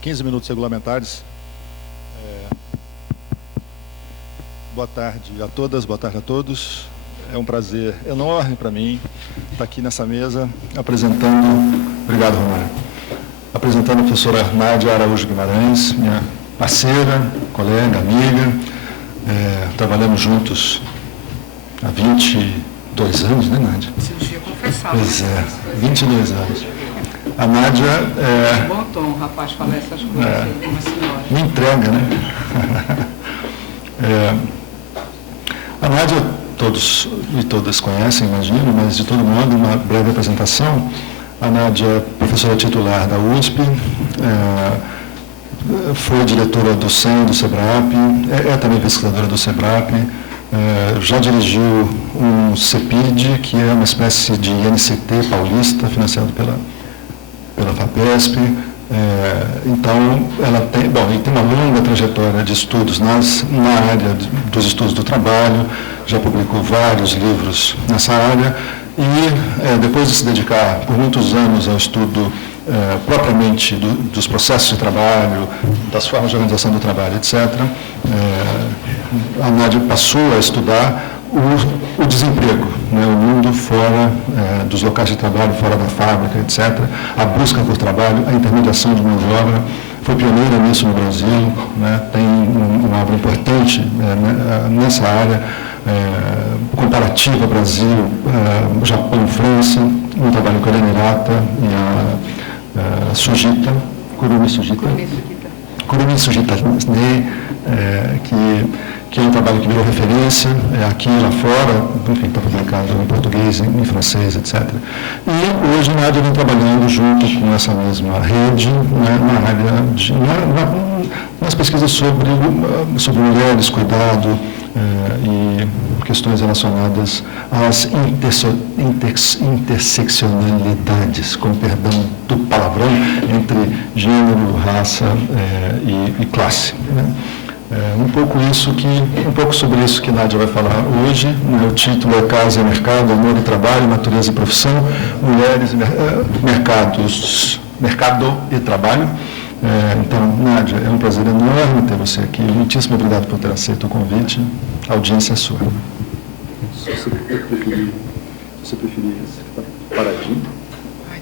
15 minutos regulamentares. Boa tarde a todas, boa tarde a todos. É um prazer enorme para mim estar aqui nessa mesa apresentando... Obrigado, Romário. Apresentando a professora Nádia Araújo Guimarães, minha parceira, colega, amiga. Trabalhamos juntos há 22 anos, né, Nádia? Você devia confessar. Pois é, 22 anos. A Nádia É bom tom, o rapaz, falar essas coisas com uma senhora. Me entrega, né? A Nádia, todos e todas conhecem, imagino, mas de todo modo, uma breve apresentação. A Nádia é professora titular da USP, foi diretora do SEM, do SEBRAP, é também pesquisadora do SEBRAP, já dirigiu um CEPID, que é uma espécie de INCT paulista, financiado pela FAPESP. Então, ela tem uma longa trajetória de estudos na área dos estudos do trabalho, já publicou vários livros nessa área, e depois de se dedicar por muitos anos ao estudo propriamente dos processos de trabalho, das formas de organização do trabalho, etc., a Nádia passou a estudar o desemprego, né, o mundo fora dos locais de trabalho, fora da fábrica, etc., a busca por trabalho, a intermediação de mão de obra. Foi pioneira nisso no Brasil, né, tem uma obra importante nessa área, comparativa Brasil, Japão, França, um trabalho com a Helena Hirata e a Sujita, Kurumi Sujita, que é um trabalho que virou referência aqui e lá fora, enfim, está publicado em português, em francês, etc. E hoje a Nádia vem trabalhando junto com essa mesma rede, né, na área nas pesquisas sobre mulheres, cuidado e questões relacionadas às interseccionalidades, com perdão do palavrão, entre gênero, raça e classe, né? Um pouco sobre isso que Nádia vai falar hoje. O título é Casa e Mercado, Amor e Trabalho, Natureza e Profissão, Mulheres e Mercado e Trabalho. Então, Nádia, é um prazer enorme ter você aqui. Muitíssimo obrigado por ter aceito o convite. A audiência é sua. Se você preferir ficar paradinho.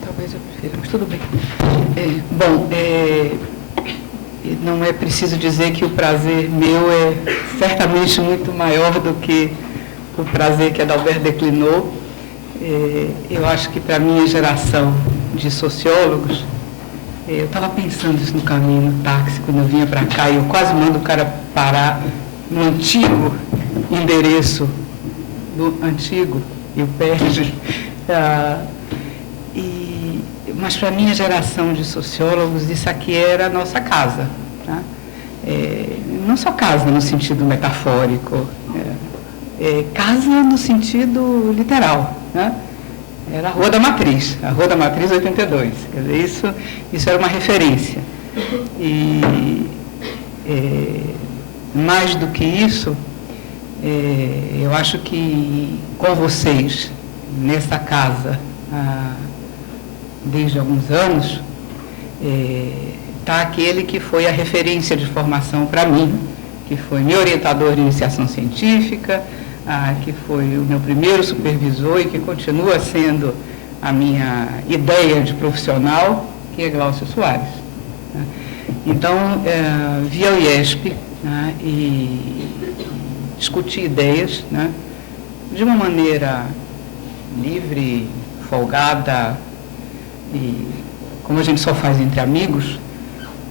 Talvez eu prefira, mas tudo bem. Não é preciso dizer que o prazer meu é certamente muito maior do que o prazer que Adalberto declinou. Eu acho que para a minha geração de sociólogos, eu estava pensando isso no caminho, no táxi, quando eu vinha para cá, e eu quase mando o cara parar no antigo endereço do antigo, e o perde. Mas para a minha geração de sociólogos, isso aqui era a nossa casa. Tá? Não só casa no sentido metafórico, casa no sentido literal. Né? Era a Rua da Matriz 82. Quer dizer, isso era uma referência. E, mais do que isso, eu acho que com vocês, nessa casa, desde alguns anos, está aquele que foi a referência de formação para mim, que foi meu orientador de iniciação científica, que foi o meu primeiro supervisor e que continua sendo a minha ideia de profissional, que é Glaucio Soares. Né? Então, via o IESP, né, e discuti ideias, né, de uma maneira livre, folgada, e como a gente só faz entre amigos,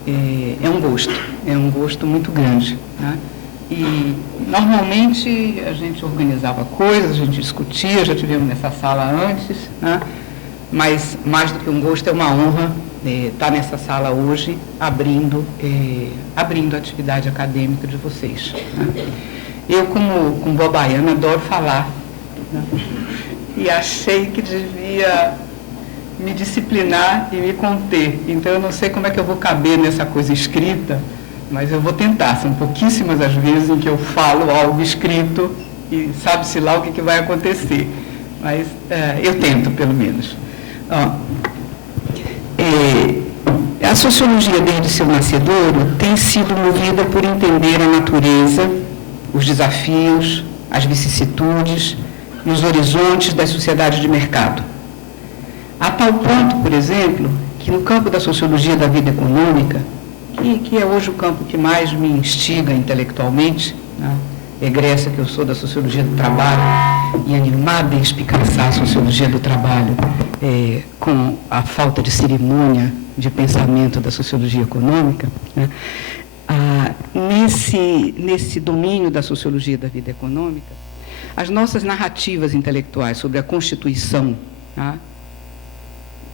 é um gosto muito grande. Né? E normalmente a gente organizava coisas, a gente discutia, já tivemos nessa sala antes, né? Mas mais do que um gosto, é uma honra estar nessa sala hoje, abrindo a atividade acadêmica de vocês. Né? Eu, como boa baiana, adoro falar, né? E achei que devia me disciplinar e me conter. Então, eu não sei como é que eu vou caber nessa coisa escrita, mas eu vou tentar. São pouquíssimas as vezes em que eu falo algo escrito e sabe-se lá o que vai acontecer. Mas eu tento, pelo menos. A sociologia, desde seu nascedouro, tem sido movida por entender a natureza, os desafios, as vicissitudes e os horizontes das sociedades de mercado. A tal ponto, por exemplo, que no campo da sociologia da vida econômica, que é hoje o campo que mais me instiga intelectualmente, né? Egressa que eu sou da sociologia do trabalho e animada em espicaçar a sociologia do trabalho com a falta de cerimônia de pensamento da sociologia econômica, né? Nesse domínio da sociologia da vida econômica, as nossas narrativas intelectuais sobre a constituição, tá,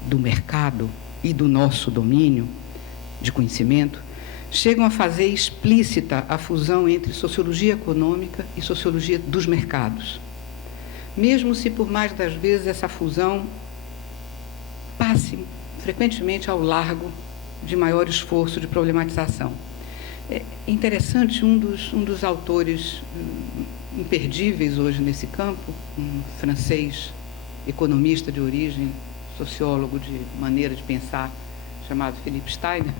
do mercado e do nosso domínio de conhecimento chegam a fazer explícita a fusão entre sociologia econômica e sociologia dos mercados, mesmo se por mais das vezes essa fusão passe frequentemente ao largo de maior esforço de problematização. É interessante, um dos autores imperdíveis hoje nesse campo, um francês, economista de origem, sociólogo de maneira de pensar, chamado Philippe Steiner.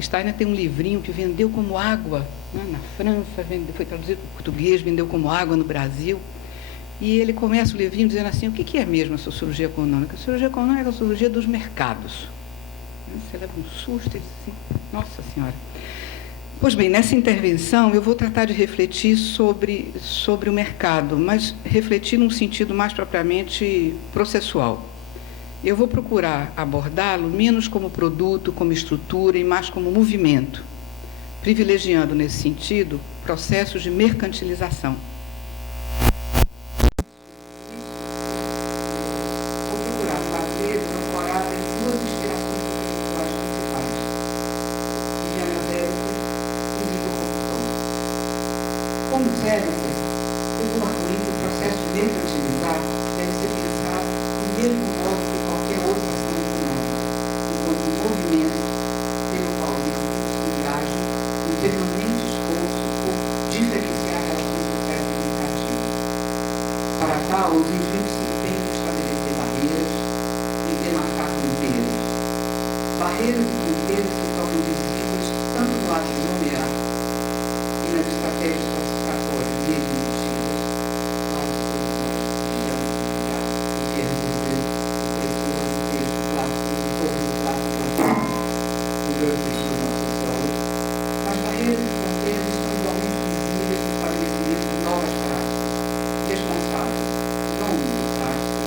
Steiner tem um livrinho que vendeu como água, né, na França, foi traduzido para o português, vendeu como água no Brasil. E ele começa o livrinho dizendo assim, o que é mesmo a sociologia econômica? A sociologia econômica é a sociologia dos mercados. Você leva um susto e diz assim, nossa senhora. Pois bem, nessa intervenção eu vou tratar de refletir sobre o mercado, mas refletir num sentido mais propriamente processual. Eu vou procurar abordá-lo menos como produto, como estrutura e mais como movimento, privilegiando, nesse sentido, processos de mercantilização. Vou procurar fazer uma ancorada em duas inspirações conceituais principais, Viviana Zélica e Igor Robuchon. Como Zélica, eu vou arguir que o processo de mercantilizar deve ser pensado do mesmo modo que qualquer outra ação econômica, enquanto um movimento pelo qual os indivíduos engajam um permanente esforço por diferenciar relações sociais significativas. Para tal, os indivíduos se empenham em estabelecer barreiras e demarcar fronteiras. Barreiras e fronteiras se tornam visíveis tanto no ato de nomear e nas estratégias classificatórias definitivas, as barreiras e fronteiras estão igualmente visíveis no estabelecimento de novas práticas, responsáveis, não únicas práticas,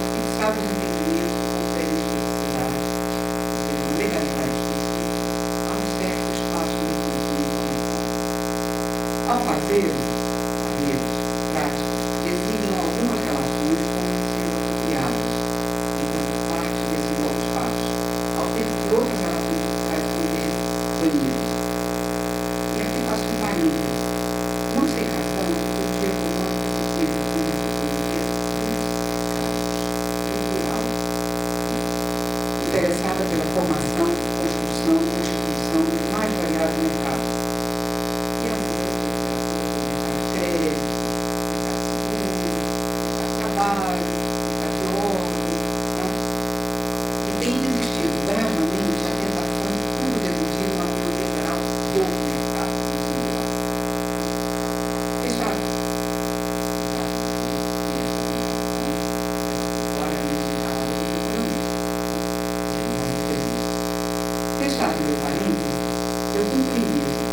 por fixados entendimentos que conferem especificidade, ou seja, legalidade específica, a um certo espaço de consumo e informação. Ao fazer, barreiras, práticas, designam algumas relações como sendo apropriadas, enquanto parte desse novo espaço, ao tempo que outras relações sociais são banidas. E aqui faço um parênteses. Não sem razão, a sociologia econômica considera como uma sociologia cultural, interessada pela formação, construção, constituição dos mais variados mercados. E é uma sociologia sobre crédito, trabalho, de órgãos, e tem existido bravamente a tentação de tudo reduzir uma teoria geral do mercado singular. Fechado. Fechado meu parênteses, eu compreendi esse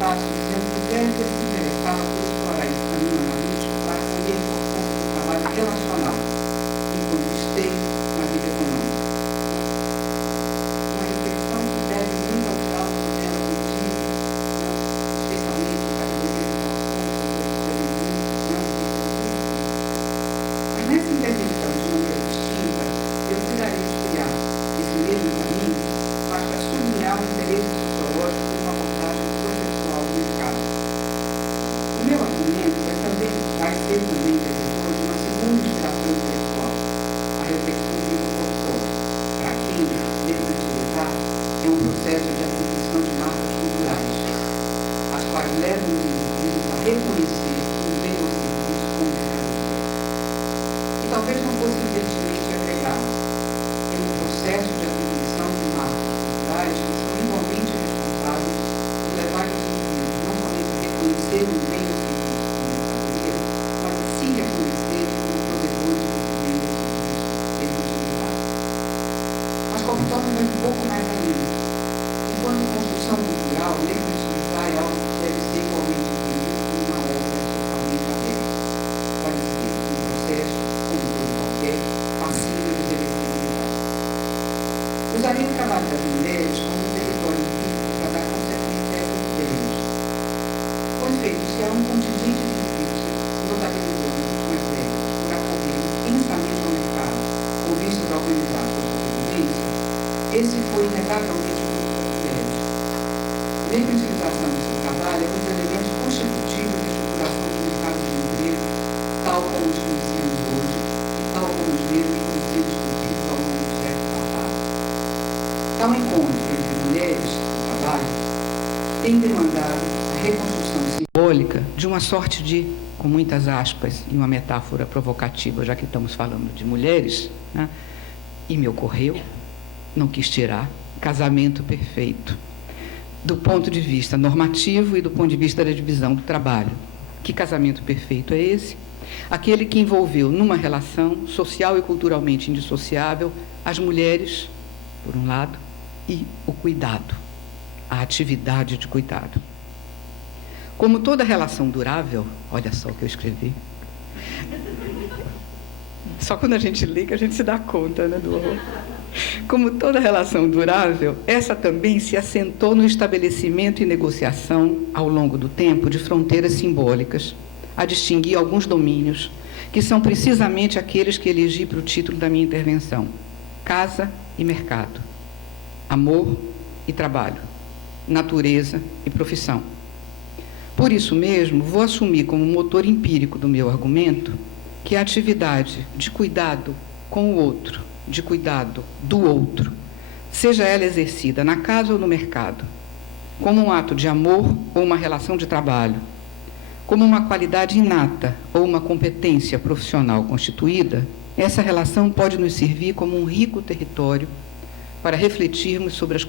Separei o trabalho das mulheres como um território vivo para dar consequência a essas ideias. Com efeito, se há um contingente de indivíduos que se notabilizou nas últimas décadas por acorrer intensamente ao mercado com vistas a organizar sua sobrevivência, esse foi inegavelmente o grupo das mulheres. Mercantilização desse trabalho é um dos elementos constitutivos da estruturação do mercado de emprego, tal como os conhecemos hoje e tal como os mesmos conhecidos discutidos ao longo do século passado. Tal encontro entre mulheres e trabalho tem demandado a reconstrução simbólica de uma sorte de, com muitas aspas, e uma metáfora provocativa, já que estamos falando de mulheres, né? E me ocorreu, não quis tirar, casamento perfeito, do ponto de vista normativo e do ponto de vista da divisão do trabalho. Que casamento perfeito é esse? Aquele que envolveu numa relação social e culturalmente indissociável as mulheres, por um lado, e o cuidado, a atividade de cuidado. Como toda relação durável, olha só o que eu escrevi, só quando a gente lê que a gente se dá conta, né, do horror. Como toda relação durável, essa também se assentou no estabelecimento e negociação, ao longo do tempo, de fronteiras simbólicas, a distinguir alguns domínios, que são precisamente aqueles que elegi para o título da minha intervenção: casa e mercado, amor e trabalho, natureza e profissão. Por isso mesmo, vou assumir como motor empírico do meu argumento que a atividade de cuidado com o outro, de cuidado do outro, seja ela exercida na casa ou no mercado, como um ato de amor ou uma relação de trabalho, como uma qualidade inata ou uma competência profissional constituída, essa relação pode nos servir como um rico território para refletirmos sobre as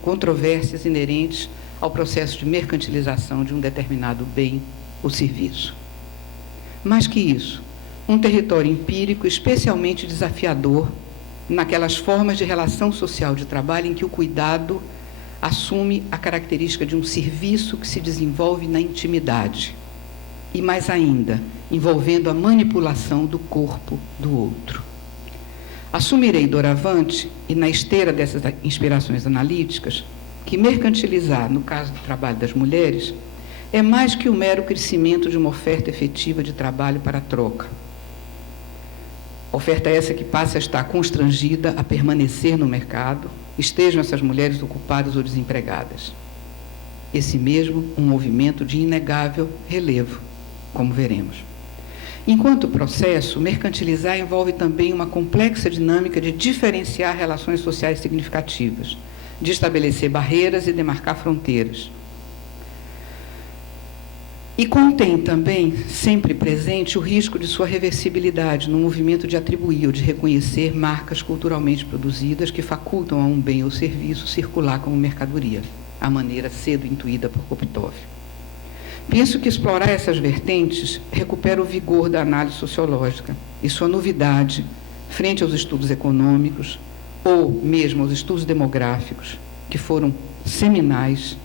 controvérsias inerentes ao processo de mercantilização de um determinado bem ou serviço. Mais que isso, um território empírico especialmente desafiador naquelas formas de relação social de trabalho em que o cuidado assume a característica de um serviço que se desenvolve na intimidade e, mais ainda, envolvendo a manipulação do corpo do outro. Assumirei doravante, e na esteira dessas inspirações analíticas, que mercantilizar, no caso do trabalho das mulheres, é mais que o mero crescimento de uma oferta efetiva de trabalho para a troca. Oferta essa que passa a estar constrangida a permanecer no mercado, estejam essas mulheres ocupadas ou desempregadas. Esse mesmo um movimento de inegável relevo, como veremos. Enquanto processo, mercantilizar envolve também uma complexa dinâmica de diferenciar relações sociais significativas, de estabelecer barreiras e demarcar fronteiras. E contém também, sempre presente, o risco de sua reversibilidade no movimento de atribuir ou de reconhecer marcas culturalmente produzidas que facultam a um bem ou serviço circular como mercadoria, a maneira cedo intuída por Koptov. Penso que explorar essas vertentes recupera o vigor da análise sociológica e sua novidade frente aos estudos econômicos ou mesmo aos estudos demográficos, que foram seminais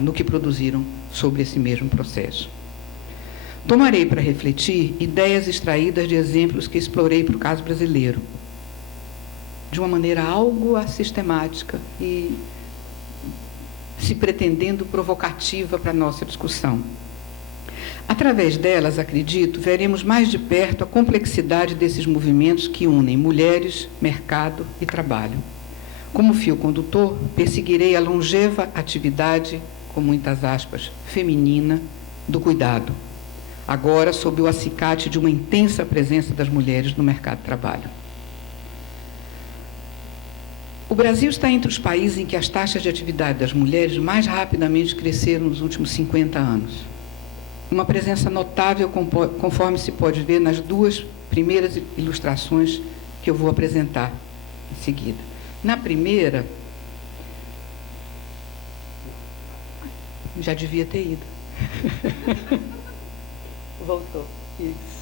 no que produziram sobre esse mesmo processo. Tomarei para refletir ideias extraídas de exemplos que explorei para o caso brasileiro, de uma maneira algo assistemática e se pretendendo provocativa para a nossa discussão. Através delas, acredito, veremos mais de perto a complexidade desses movimentos que unem mulheres, mercado e trabalho. Como fio condutor, perseguirei a longeva atividade, com muitas aspas, feminina, do cuidado, agora sob o acicate de uma intensa presença das mulheres no mercado de trabalho. O Brasil está entre os países em que as taxas de atividade das mulheres mais rapidamente cresceram nos últimos 50 anos. Uma presença notável, conforme se pode ver nas duas primeiras ilustrações que eu vou apresentar em seguida. Na primeira, já devia ter ido. Voltou. Isso.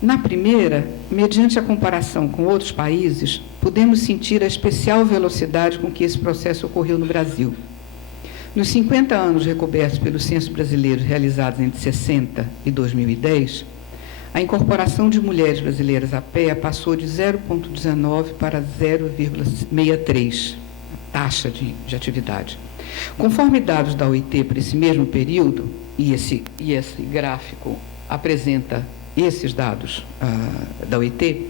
Na primeira, mediante a comparação com outros países, podemos sentir a especial velocidade com que esse processo ocorreu no Brasil. Nos 50 anos recobertos pelo Censo Brasileiro realizados entre 60 e 2010, a incorporação de mulheres brasileiras à PEA passou de 0,19 para 0,63, a taxa de atividade. Conforme dados da OIT para esse mesmo período, e esse gráfico apresenta esses dados da OIT,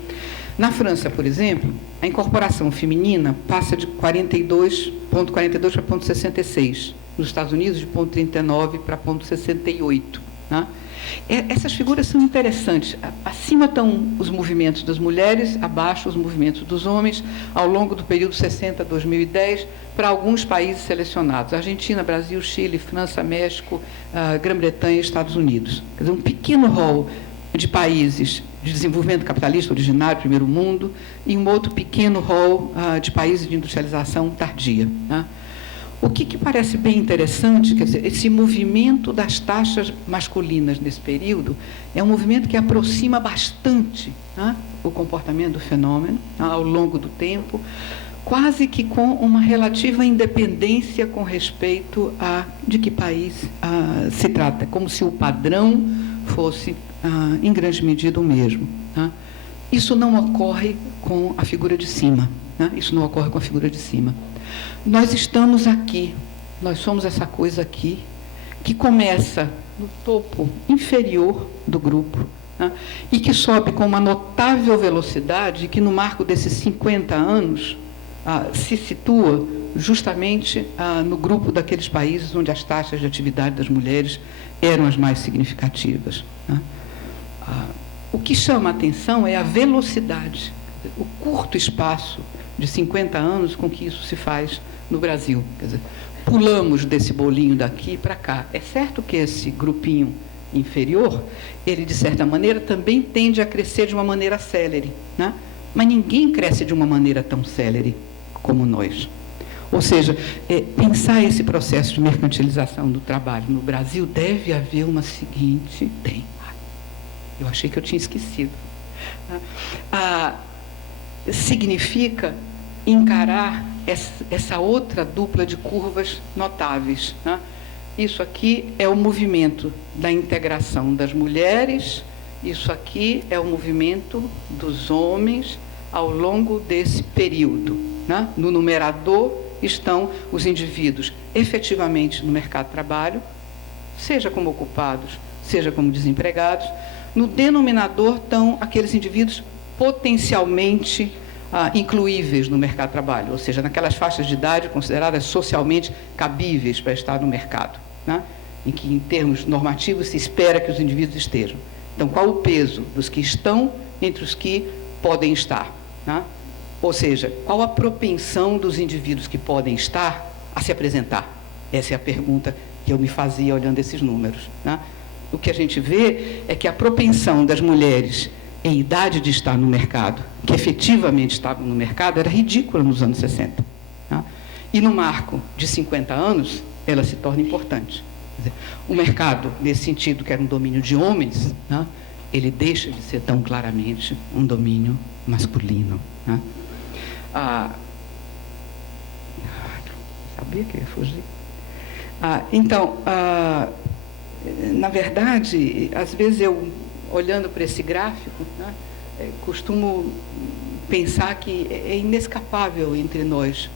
na França, por exemplo, a incorporação feminina passa de 42 para 0,66, nos Estados Unidos de 0,39 para 0,68. Né? Essas figuras são interessantes. Acima estão os movimentos das mulheres, abaixo os movimentos dos homens, ao longo do período 60 a 2010, para alguns países selecionados: Argentina, Brasil, Chile, França, México, Grã-Bretanha e Estados Unidos. Quer dizer, um pequeno rol de países de desenvolvimento capitalista originário, primeiro mundo, e um outro pequeno rol de países de industrialização tardia. Né? O que parece bem interessante, quer dizer, esse movimento das taxas masculinas nesse período é um movimento que aproxima bastante, né, o comportamento do fenômeno, ao longo do tempo, quase que com uma relativa independência com respeito a de que país se trata, como se o padrão fosse, em grande medida, o mesmo. Né? Isso não ocorre com a figura de cima. Né? Isso não ocorre com a figura de cima. Nós estamos aqui, nós somos essa coisa aqui, que começa no topo inferior do grupo, né, e que sobe com uma notável velocidade, que no marco desses 50 anos se situa justamente no grupo daqueles países onde as taxas de atividade das mulheres eram as mais significativas. Né. O que chama a atenção é a velocidade, o curto espaço de 50 anos com que isso se faz no Brasil. Quer dizer, pulamos desse bolinho daqui para cá. É certo que esse grupinho inferior, ele, de certa maneira, também tende a crescer de uma maneira célere, né? Mas ninguém cresce de uma maneira tão célere como nós. Ou seja, pensar esse processo de mercantilização do trabalho no Brasil, deve haver uma seguinte... Tem. Eu achei que eu tinha esquecido. Significa encarar essa outra dupla de curvas notáveis. Né? Isso aqui é o movimento da integração das mulheres, isso aqui é o movimento dos homens ao longo desse período. Né? No numerador estão os indivíduos efetivamente no mercado de trabalho, seja como ocupados, seja como desempregados. No denominador estão aqueles indivíduos potencialmente incluíveis no mercado de trabalho, ou seja, naquelas faixas de idade consideradas socialmente cabíveis para estar no mercado, né? Em que, em termos normativos, se espera que os indivíduos estejam. Então, qual o peso dos que estão entre os que podem estar? Né? Ou seja, qual a propensão dos indivíduos que podem estar a se apresentar? Essa é a pergunta que eu me fazia olhando esses números. Né? O que a gente vê é que a propensão das mulheres em idade de estar no mercado, que efetivamente estavam no mercado, era ridícula nos anos 60. Tá? E no marco de 50 anos, ela se torna importante. Quer dizer, o mercado, nesse sentido, que era um domínio de homens, né, ele deixa de ser tão claramente um domínio masculino. Né? Sabia que eu ia fugir? Então, na verdade, às vezes eu, olhando para esse gráfico, né, costumo pensar que é inescapável entre nós,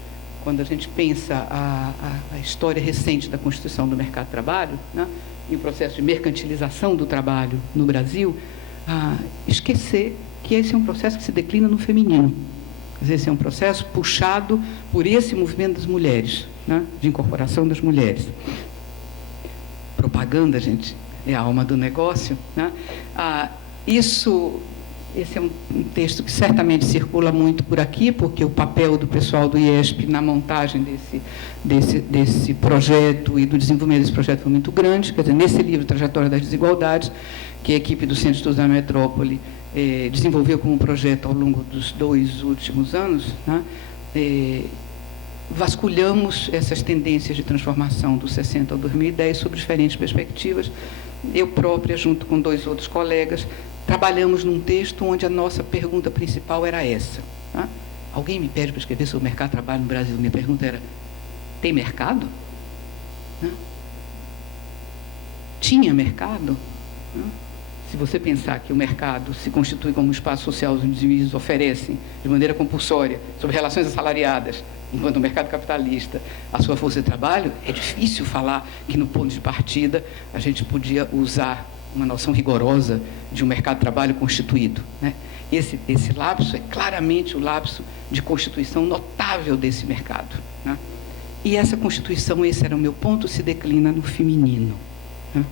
quando a gente pensa a história recente da constituição do mercado de trabalho, né, e o processo de mercantilização do trabalho no Brasil, esquecer que esse é um processo que se declina no feminino. Quer dizer, esse é um processo puxado por esse movimento das mulheres, né, de incorporação das mulheres. Propaganda, gente, é a alma do negócio. Né? Esse é um texto que certamente circula muito por aqui, porque o papel do pessoal do IESP na montagem desse projeto e do desenvolvimento desse projeto foi muito grande. Quer dizer, nesse livro, Trajetória das Desigualdades, que a equipe do Centro de Estudos da Metrópole desenvolveu como projeto ao longo dos 2 últimos anos, né? Vasculhamos essas tendências de transformação do 60 ao 2010 sob diferentes perspectivas. Eu própria, junto com 2 outros colegas, trabalhamos num texto onde a nossa pergunta principal era essa. Tá? Alguém me pede para escrever sobre o mercado de trabalho no Brasil. Minha pergunta era, tem mercado? Né? Tinha mercado? Né? se você pensar que o mercado se constitui como um espaço social onde os indivíduos oferecem de maneira compulsória sobre relações assalariadas, enquanto o mercado capitalista a sua força de trabalho, é difícil falar que no ponto de partida a gente podia usar uma noção rigorosa de um mercado de trabalho constituído, né? Esse lapso é claramente o lapso de constituição notável desse mercado, né? E essa constituição, esse era o meu ponto, se declina no feminino, né?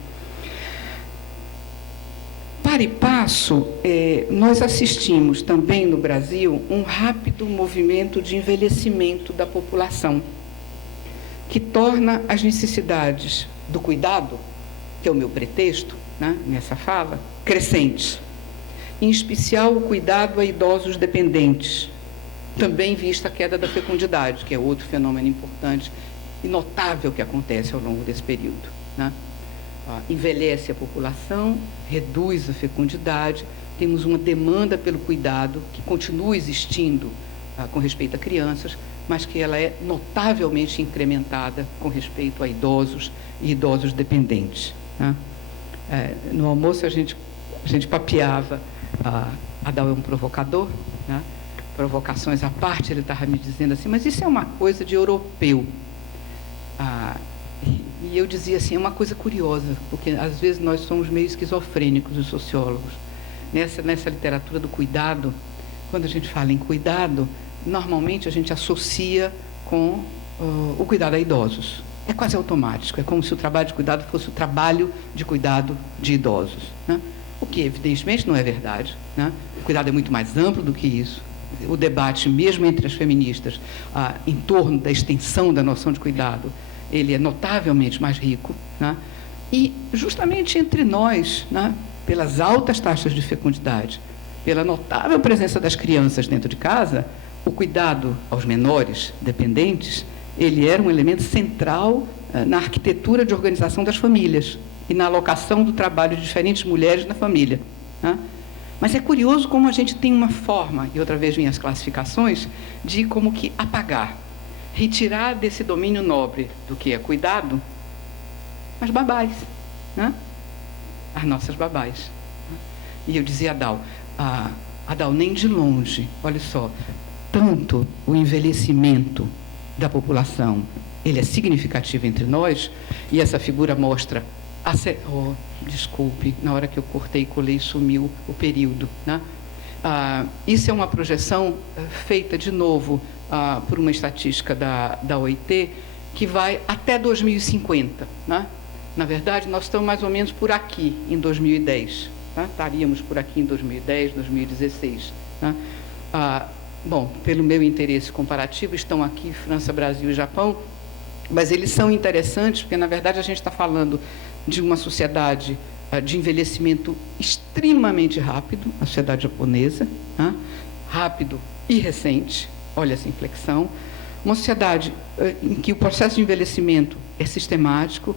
Para e passo, nós assistimos também no Brasil um rápido movimento de envelhecimento da população, que torna as necessidades do cuidado, que é o meu pretexto, né, nessa fala, crescentes. Em especial o cuidado a idosos dependentes, também vista a queda da fecundidade, que é outro fenômeno importante e notável que acontece ao longo desse período, né? Envelhece a população, reduz a fecundidade, temos uma demanda pelo cuidado que continua existindo com respeito a crianças, mas que ela é notavelmente incrementada com respeito a idosos e idosos dependentes, né? No almoço a gente papeava, Adal é um provocador, né? Provocações à parte, ele estava me dizendo assim, mas isso é uma coisa de europeu. E eu dizia assim, é uma coisa curiosa, porque às vezes nós somos meio esquizofrênicos, os sociólogos. Nessa literatura do cuidado, quando a gente fala em cuidado, normalmente a gente associa com o cuidado a idosos. É quase automático, é como se o trabalho de cuidado fosse o trabalho de cuidado de idosos, né? O que evidentemente não é verdade, né? O cuidado é muito mais amplo do que isso. O debate, mesmo entre as feministas, em torno da extensão da noção de cuidado, ele é notavelmente mais rico, né? E justamente entre nós, né, pelas altas taxas de fecundidade, pela notável presença das crianças dentro de casa, o cuidado aos menores dependentes, ele era um elemento central na arquitetura de organização das famílias e na alocação do trabalho de diferentes mulheres na família, né? Mas é curioso como a gente tem uma forma, e outra vez vêm as classificações, de como que apagar, retirar desse domínio nobre do que é cuidado, as babás, né? As nossas babás. E eu dizia a Adal, nem de longe, olha só, tanto o envelhecimento da população, ele é significativo entre nós, e essa figura mostra, desculpe, na hora que eu cortei e colei sumiu o período, né? Isso é uma projeção feita de novo por uma estatística da OIT, que vai até 2050, né? Na verdade, nós estamos mais ou menos por aqui, em 2010. Né? Estaríamos por aqui em 2010, 2016. Né? Bom, pelo meu interesse comparativo, estão aqui França, Brasil e Japão, mas eles são interessantes porque, na verdade, a gente está falando de uma sociedade de envelhecimento extremamente rápido, a sociedade japonesa, né? Rápido e recente, olha essa inflexão, uma sociedade em que o processo de envelhecimento é sistemático,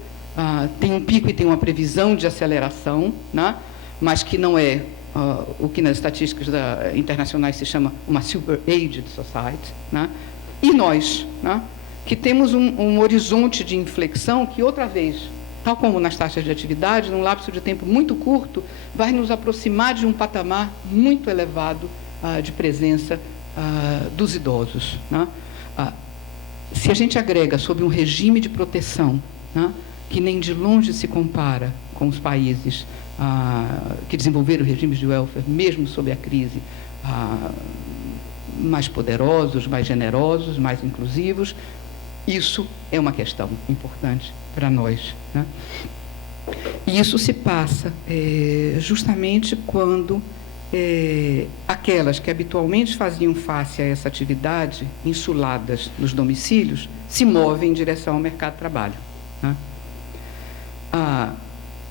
tem um pico e tem uma previsão de aceleração, né? Mas que não é o que nas estatísticas internacionais se chama uma super-aged society, né? E nós, né? Que temos um horizonte de inflexão que, outra vez, tal como nas taxas de atividade, num lapso de tempo muito curto, vai nos aproximar de um patamar muito elevado de presença dos idosos, né? Se a gente agrega sob um regime de proteção, né, que nem de longe se compara com os países que desenvolveram regimes de welfare, mesmo sob a crise, mais poderosos, mais generosos, mais inclusivos, isso é uma questão importante para nós, né? E isso se passa justamente quando aquelas que habitualmente faziam face a essa atividade, insuladas nos domicílios, se movem em direção ao mercado de trabalho, né?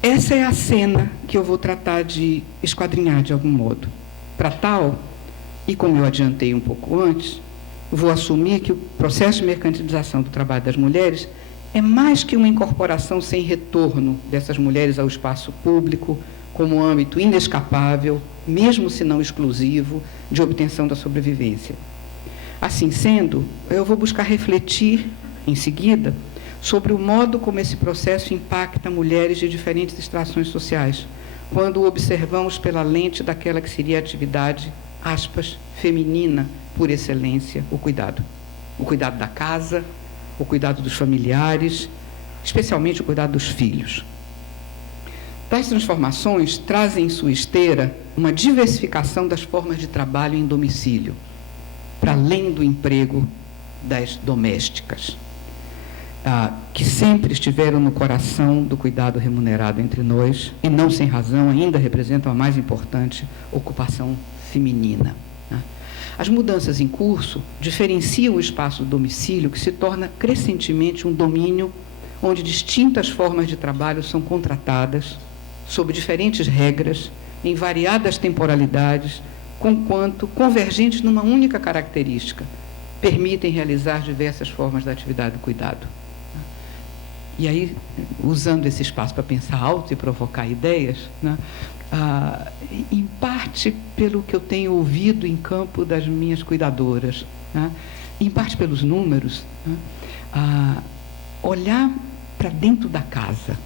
Essa é a cena que eu vou tratar de esquadrinhar de algum modo. Para tal, e como eu adiantei um pouco antes, vou assumir que o processo de mercantilização do trabalho das mulheres é mais que uma incorporação sem retorno dessas mulheres ao espaço público, como um âmbito inescapável, mesmo se não exclusivo, de obtenção da sobrevivência. Assim sendo, eu vou buscar refletir, em seguida, sobre o modo como esse processo impacta mulheres de diferentes extrações sociais, quando o observamos pela lente daquela que seria a atividade, aspas, feminina por excelência, o cuidado. O cuidado da casa, o cuidado dos familiares, especialmente o cuidado dos filhos. Tais transformações trazem em sua esteira uma diversificação das formas de trabalho em domicílio, para além do emprego das domésticas, que sempre estiveram no coração do cuidado remunerado entre nós e, não sem razão, ainda representam a mais importante ocupação feminina. As mudanças em curso diferenciam o espaço do domicílio, que se torna crescentemente um domínio onde distintas formas de trabalho são contratadas, sob diferentes regras, em variadas temporalidades, conquanto convergentes numa única característica, permitem realizar diversas formas da atividade do cuidado. E aí, usando esse espaço para pensar alto e provocar ideias, né, em parte pelo que eu tenho ouvido em campo das minhas cuidadoras, né, em parte pelos números, né, olhar para dentro da casa,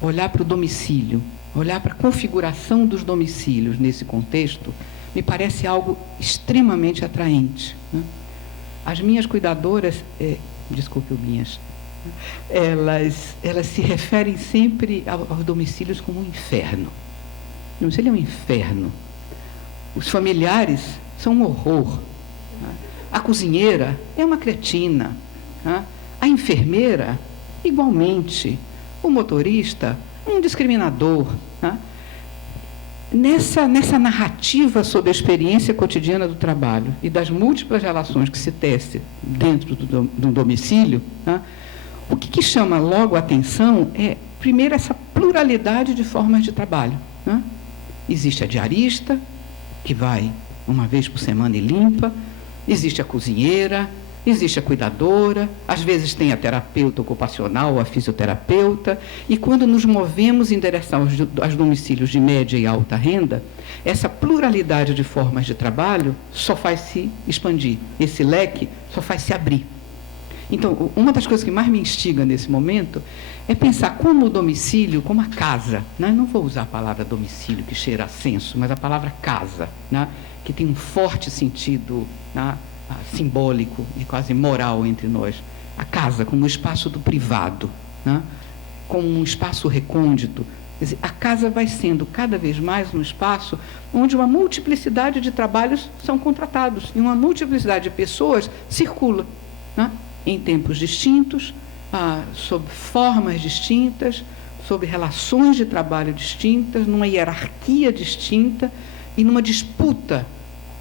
olhar para o domicílio, olhar para a configuração dos domicílios nesse contexto, me parece algo extremamente atraente, né? As minhas cuidadoras, desculpe, minhas, elas se referem sempre aos domicílios como um inferno. O domicílio é um inferno. Os familiares são um horror. A cozinheira é uma cretina. A enfermeira, igualmente. O motorista, um discriminador. Nessa narrativa sobre a experiência cotidiana do trabalho e das múltiplas relações que se tece dentro do domicílio, o que chama logo a atenção é, primeiro, essa pluralidade de formas de trabalho. Existe a diarista, que vai uma vez por semana e limpa, existe a cozinheira, existe a cuidadora, às vezes tem a terapeuta ocupacional ou a fisioterapeuta, e quando nos movemos em direção aos domicílios de média e alta renda, essa pluralidade de formas de trabalho só faz se expandir, esse leque só faz se abrir. Então, uma das coisas que mais me instiga nesse momento é pensar como o domicílio, como a casa, né? Não vou usar a palavra domicílio, que cheira a senso, mas a palavra casa, né? Que tem um forte sentido, né? Simbólico e quase moral entre nós. A casa como um espaço do privado, né? Como um espaço recôndito. Quer dizer, a casa vai sendo cada vez mais um espaço onde uma multiplicidade de trabalhos são contratados e uma multiplicidade de pessoas circula, né? Em tempos distintos, sob formas distintas, sob relações de trabalho distintas, numa hierarquia distinta e numa disputa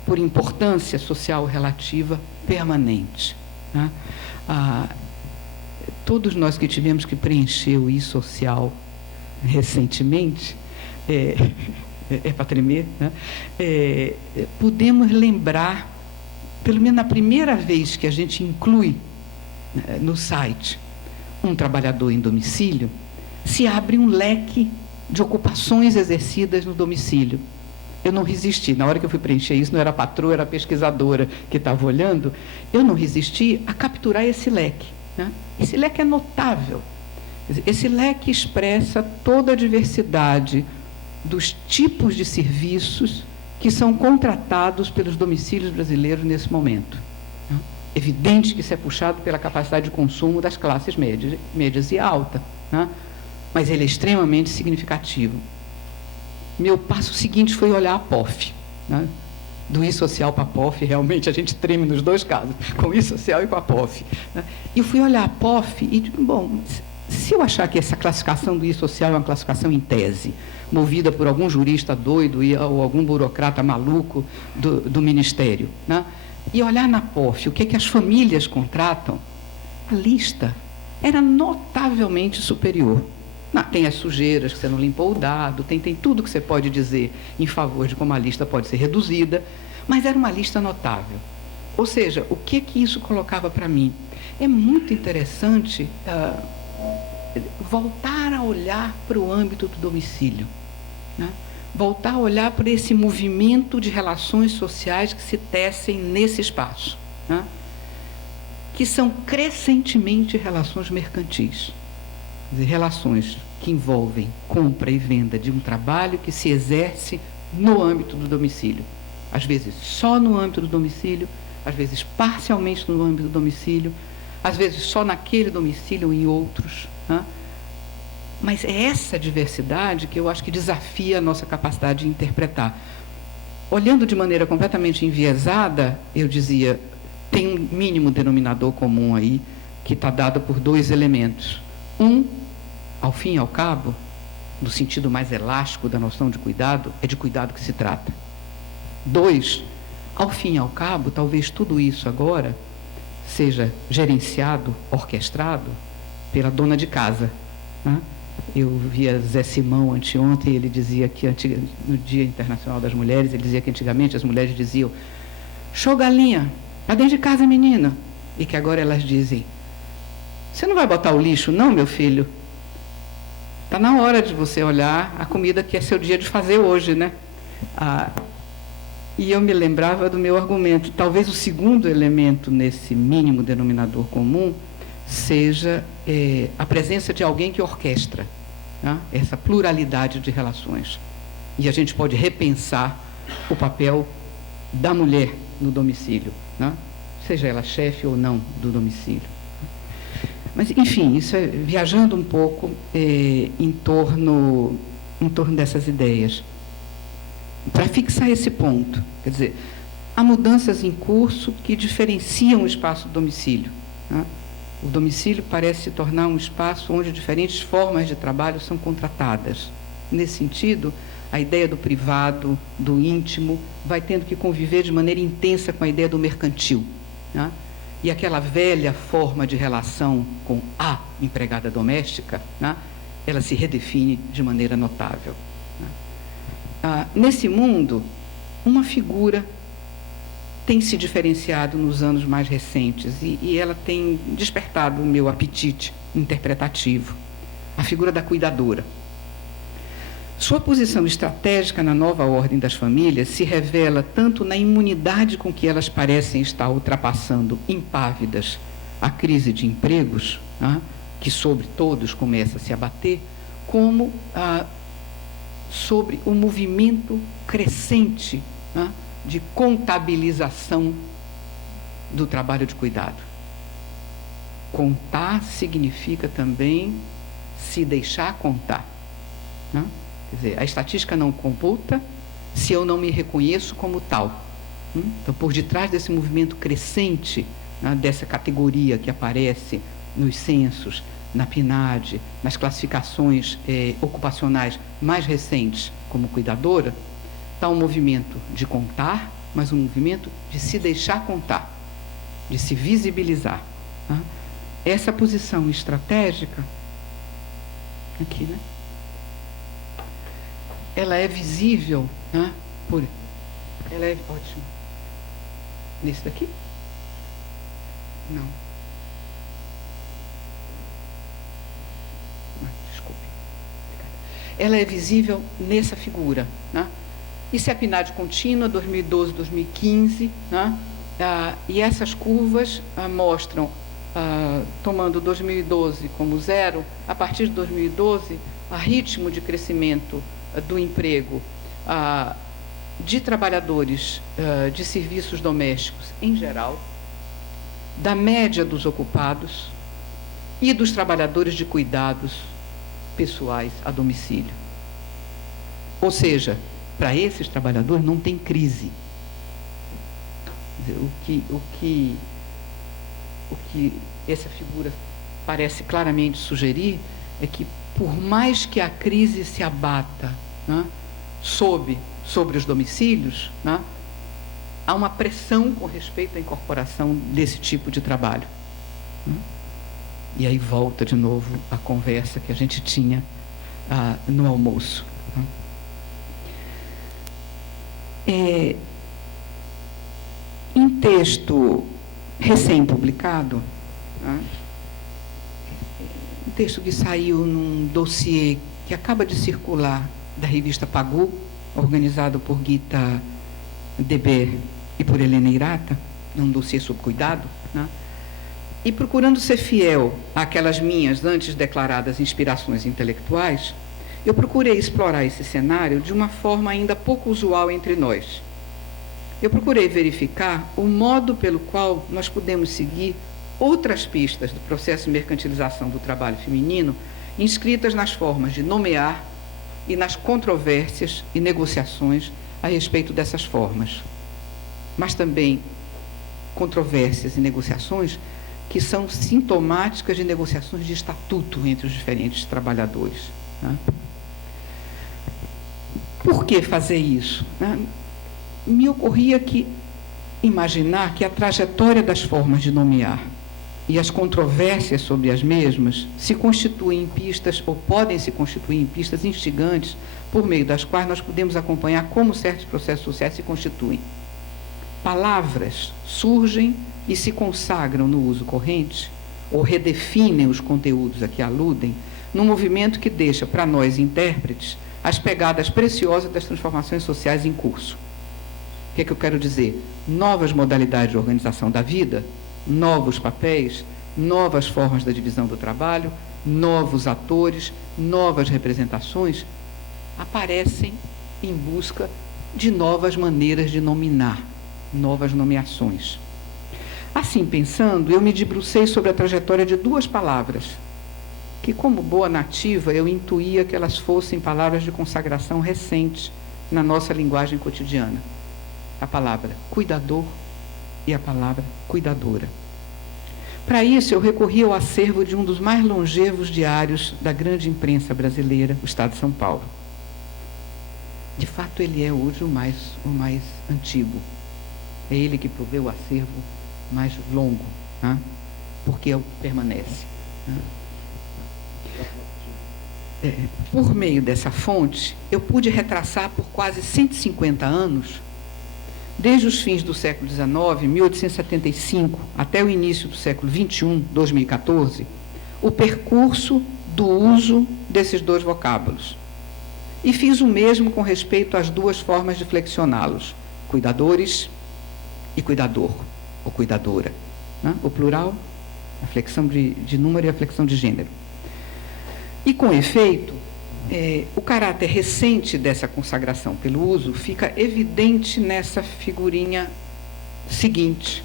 por importância social relativa permanente, né? Todos nós que tivemos que preencher o I-social recentemente, para tremer, né? Podemos lembrar, pelo menos na primeira vez que a gente inclui no site um trabalhador em domicílio, se abre um leque de ocupações exercidas no domicílio. Eu não resisti, na hora que eu fui preencher isso, não era a patroa, era a pesquisadora que estava olhando, eu não resisti a capturar esse leque, né? Esse leque é notável. Esse leque expressa toda a diversidade dos tipos de serviços que são contratados pelos domicílios brasileiros nesse momento. Evidente que isso é puxado pela capacidade de consumo das classes médias e alta, né? Mas ele é extremamente significativo. Meu passo seguinte foi olhar a POF, né? Do I-social para a POF, realmente a gente treme nos dois casos, com o I-social e com a POF, né? E eu fui olhar a POF e digo, bom, se eu achar que essa classificação do I-social é uma classificação em tese, movida por algum jurista doido ou algum burocrata maluco do Ministério, né? E olhar na POF, o que as famílias contratam, a lista era notavelmente superior. Tem as sujeiras que você não limpou o dado, tem tudo que você pode dizer em favor de como a lista pode ser reduzida, mas era uma lista notável. Ou seja, o que isso colocava para mim? É muito interessante voltar a olhar para o âmbito do domicílio, né? Voltar a olhar para esse movimento de relações sociais que se tecem nesse espaço, né? Que são crescentemente relações mercantis, quer dizer, relações que envolvem compra e venda de um trabalho que se exerce no âmbito do domicílio. Às vezes só no âmbito do domicílio, às vezes parcialmente no âmbito do domicílio, às vezes só naquele domicílio ou em outros. Né? Mas é essa diversidade que eu acho que desafia a nossa capacidade de interpretar. Olhando de maneira completamente enviesada, eu dizia, tem um mínimo denominador comum aí, que está dado por 2 elementos. Um, ao fim e ao cabo, no sentido mais elástico da noção de cuidado, é de cuidado que se trata. 2, ao fim e ao cabo, talvez tudo isso agora seja gerenciado, orquestrado pela dona de casa. Né? Eu via Zé Simão anteontem, ele dizia que no Dia Internacional das Mulheres, ele dizia que antigamente as mulheres diziam: "Show galinha, tá dentro de casa, menina", e que agora elas dizem: "Você não vai botar o lixo, não, meu filho? Está na hora de você olhar a comida que é seu dia de fazer hoje, né?" E eu me lembrava do meu argumento. Talvez o segundo elemento nesse mínimo denominador comum seja a presença de alguém que orquestra, né, essa pluralidade de relações. E a gente pode repensar o papel da mulher no domicílio, né, seja ela chefe ou não do domicílio. Mas, enfim, isso é viajando um pouco em torno dessas ideias. Para fixar esse ponto, quer dizer, há mudanças em curso que diferenciam o espaço do domicílio. Né? O domicílio parece se tornar um espaço onde diferentes formas de trabalho são contratadas. Nesse sentido, a ideia do privado, do íntimo, vai tendo que conviver de maneira intensa com a ideia do mercantil. Né? E aquela velha forma de relação com a empregada doméstica, né, ela se redefine de maneira notável. Nesse mundo, uma figura tem se diferenciado nos anos mais recentes e ela tem despertado o meu apetite interpretativo, a figura da cuidadora. Sua posição estratégica na nova ordem das famílias se revela tanto na imunidade com que elas parecem estar ultrapassando impávidas a crise de empregos, né, que sobre todos começa a se abater, como sobre o movimento crescente, né, de contabilização do trabalho de cuidado. Contar significa também se deixar contar. Né? Quer dizer, a estatística não computa se eu não me reconheço como tal. Então, por detrás desse movimento crescente, né, dessa categoria que aparece nos censos, na PNAD, nas classificações ocupacionais mais recentes como cuidadora, está um movimento de contar, mas um movimento de se deixar contar, de se visibilizar. Né? Essa posição estratégica, aqui, né? Ela é visível, né? Ela é ótima. Nesse daqui? Não. Desculpe. Ela é visível nessa figura, né? Isso é a PNAD contínua, 2012, 2015, né? E essas curvas mostram, tomando 2012 como zero, a partir de 2012, a ritmo de crescimento do emprego de trabalhadores de serviços domésticos em geral, da média dos ocupados e dos trabalhadores de cuidados pessoais a domicílio. Ou seja, para esses trabalhadores não tem crise. O que essa figura parece claramente sugerir é que, por mais que a crise se abata, né, sobre os domicílios, né, há uma pressão com respeito à incorporação desse tipo de trabalho. E aí volta de novo a conversa que a gente tinha no almoço. Em texto recém-publicado, um texto que saiu num dossiê que acaba de circular da revista Pagu, organizado por Gita Deber e por Helena Irata, num dossiê sobre cuidado, né? E procurando ser fiel àquelas minhas antes declaradas inspirações intelectuais, eu procurei explorar esse cenário de uma forma ainda pouco usual entre nós. Eu procurei verificar o modo pelo qual nós podemos seguir outras pistas do processo de mercantilização do trabalho feminino, inscritas nas formas de nomear e nas controvérsias e negociações a respeito dessas formas. Mas também controvérsias e negociações que são sintomáticas de negociações de estatuto entre os diferentes trabalhadores, né? Por que fazer isso, né? Me ocorria que imaginar que a trajetória das formas de nomear e as controvérsias sobre as mesmas se constituem em pistas, ou podem se constituir em pistas instigantes, por meio das quais nós podemos acompanhar como certos processos sociais se constituem. Palavras surgem e se consagram no uso corrente, ou redefinem os conteúdos a que aludem, num movimento que deixa para nós, intérpretes, as pegadas preciosas das transformações sociais em curso. O que é que eu quero dizer? Novas modalidades de organização da vida, novos papéis, novas formas da divisão do trabalho, novos atores, novas representações aparecem em busca de novas maneiras de nominar, novas nomeações. Assim pensando, eu me debrucei sobre a trajetória de duas palavras, que como boa nativa eu intuía que elas fossem palavras de consagração recente na nossa linguagem cotidiana. A palavra cuidador e a palavra cuidadora. Para isso, eu recorri ao acervo de um dos mais longevos diários da grande imprensa brasileira, o Estado de São Paulo. De fato, ele é hoje o mais antigo. É ele que provê o acervo mais longo, né? Porque permanece. Né? Por meio dessa fonte, eu pude retraçar por quase 150 anos, desde os fins do século XIX, 1875, até o início do século XXI, 2014, o percurso do uso desses dois vocábulos. E fiz o mesmo com respeito às duas formas de flexioná-los, cuidadores e cuidador, ou cuidadora. Né? O plural, a flexão de número e a flexão de gênero. E, com efeito, o caráter recente dessa consagração pelo uso fica evidente nessa figurinha seguinte,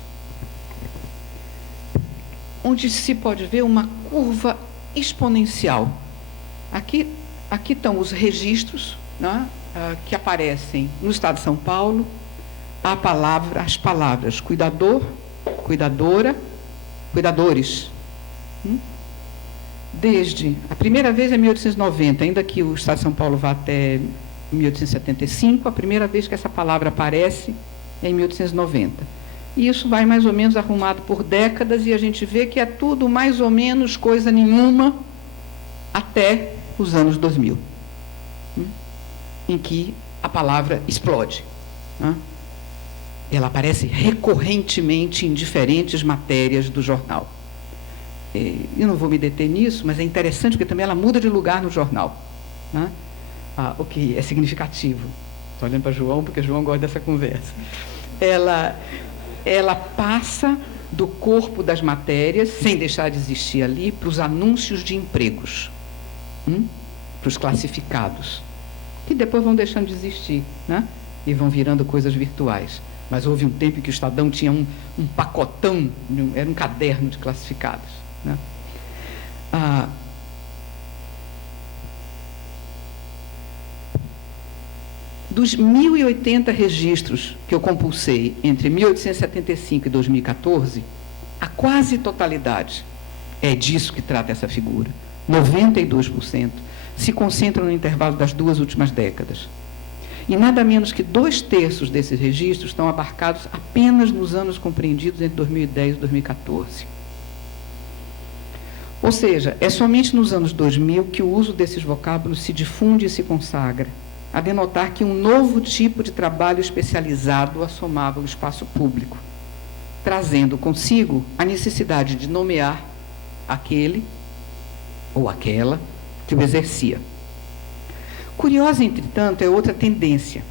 onde se pode ver uma curva exponencial. Aqui estão os registros, né, que aparecem no Estado de São Paulo, as palavras cuidador, cuidadora, cuidadores. Desde a primeira vez é 1890, ainda que o Estado de São Paulo vá até 1875, a primeira vez que essa palavra aparece é em 1890. E isso vai mais ou menos arrumado por décadas e a gente vê que é tudo mais ou menos coisa nenhuma até os anos 2000, em que a palavra explode. Ela aparece recorrentemente em diferentes matérias do jornal. Eu não vou me deter nisso, mas é interessante porque também ela muda de lugar no jornal, né? O que é significativo. Estou olhando para João, porque João gosta dessa conversa. Ela passa do corpo das matérias, sem deixar de existir ali, para os anúncios de empregos, para os classificados, que depois vão deixando de existir, né? E vão virando coisas virtuais. Mas houve um tempo em que o Estadão tinha um pacotão, era um caderno de classificados. Né? Dos 1.080 registros que eu compulsei entre 1875 e 2014, a quase totalidade, é disso que trata essa figura, 92%, se concentram no intervalo das duas últimas décadas. E nada menos que 2/3 desses registros estão abarcados apenas nos anos compreendidos entre 2010 e 2014. Ou seja, é somente nos anos 2000 que o uso desses vocábulos se difunde e se consagra, a denotar que um novo tipo de trabalho especializado assomava o espaço público, trazendo consigo a necessidade de nomear aquele ou aquela que o exercia. Curiosa, entretanto, é outra tendência.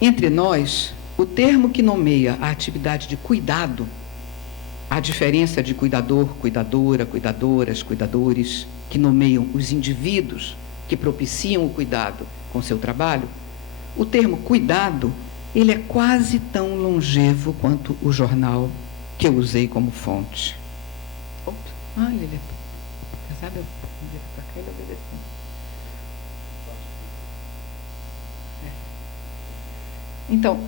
Entre nós, o termo que nomeia a atividade de cuidado a diferença de cuidador, cuidadora, cuidadoras, cuidadores, que nomeiam os indivíduos que propiciam o cuidado com seu trabalho, o termo cuidado, ele é quase tão longevo quanto o jornal que eu usei como fonte. Ah, ele é pesado, eu vou para cá e ele obedeceu. Então,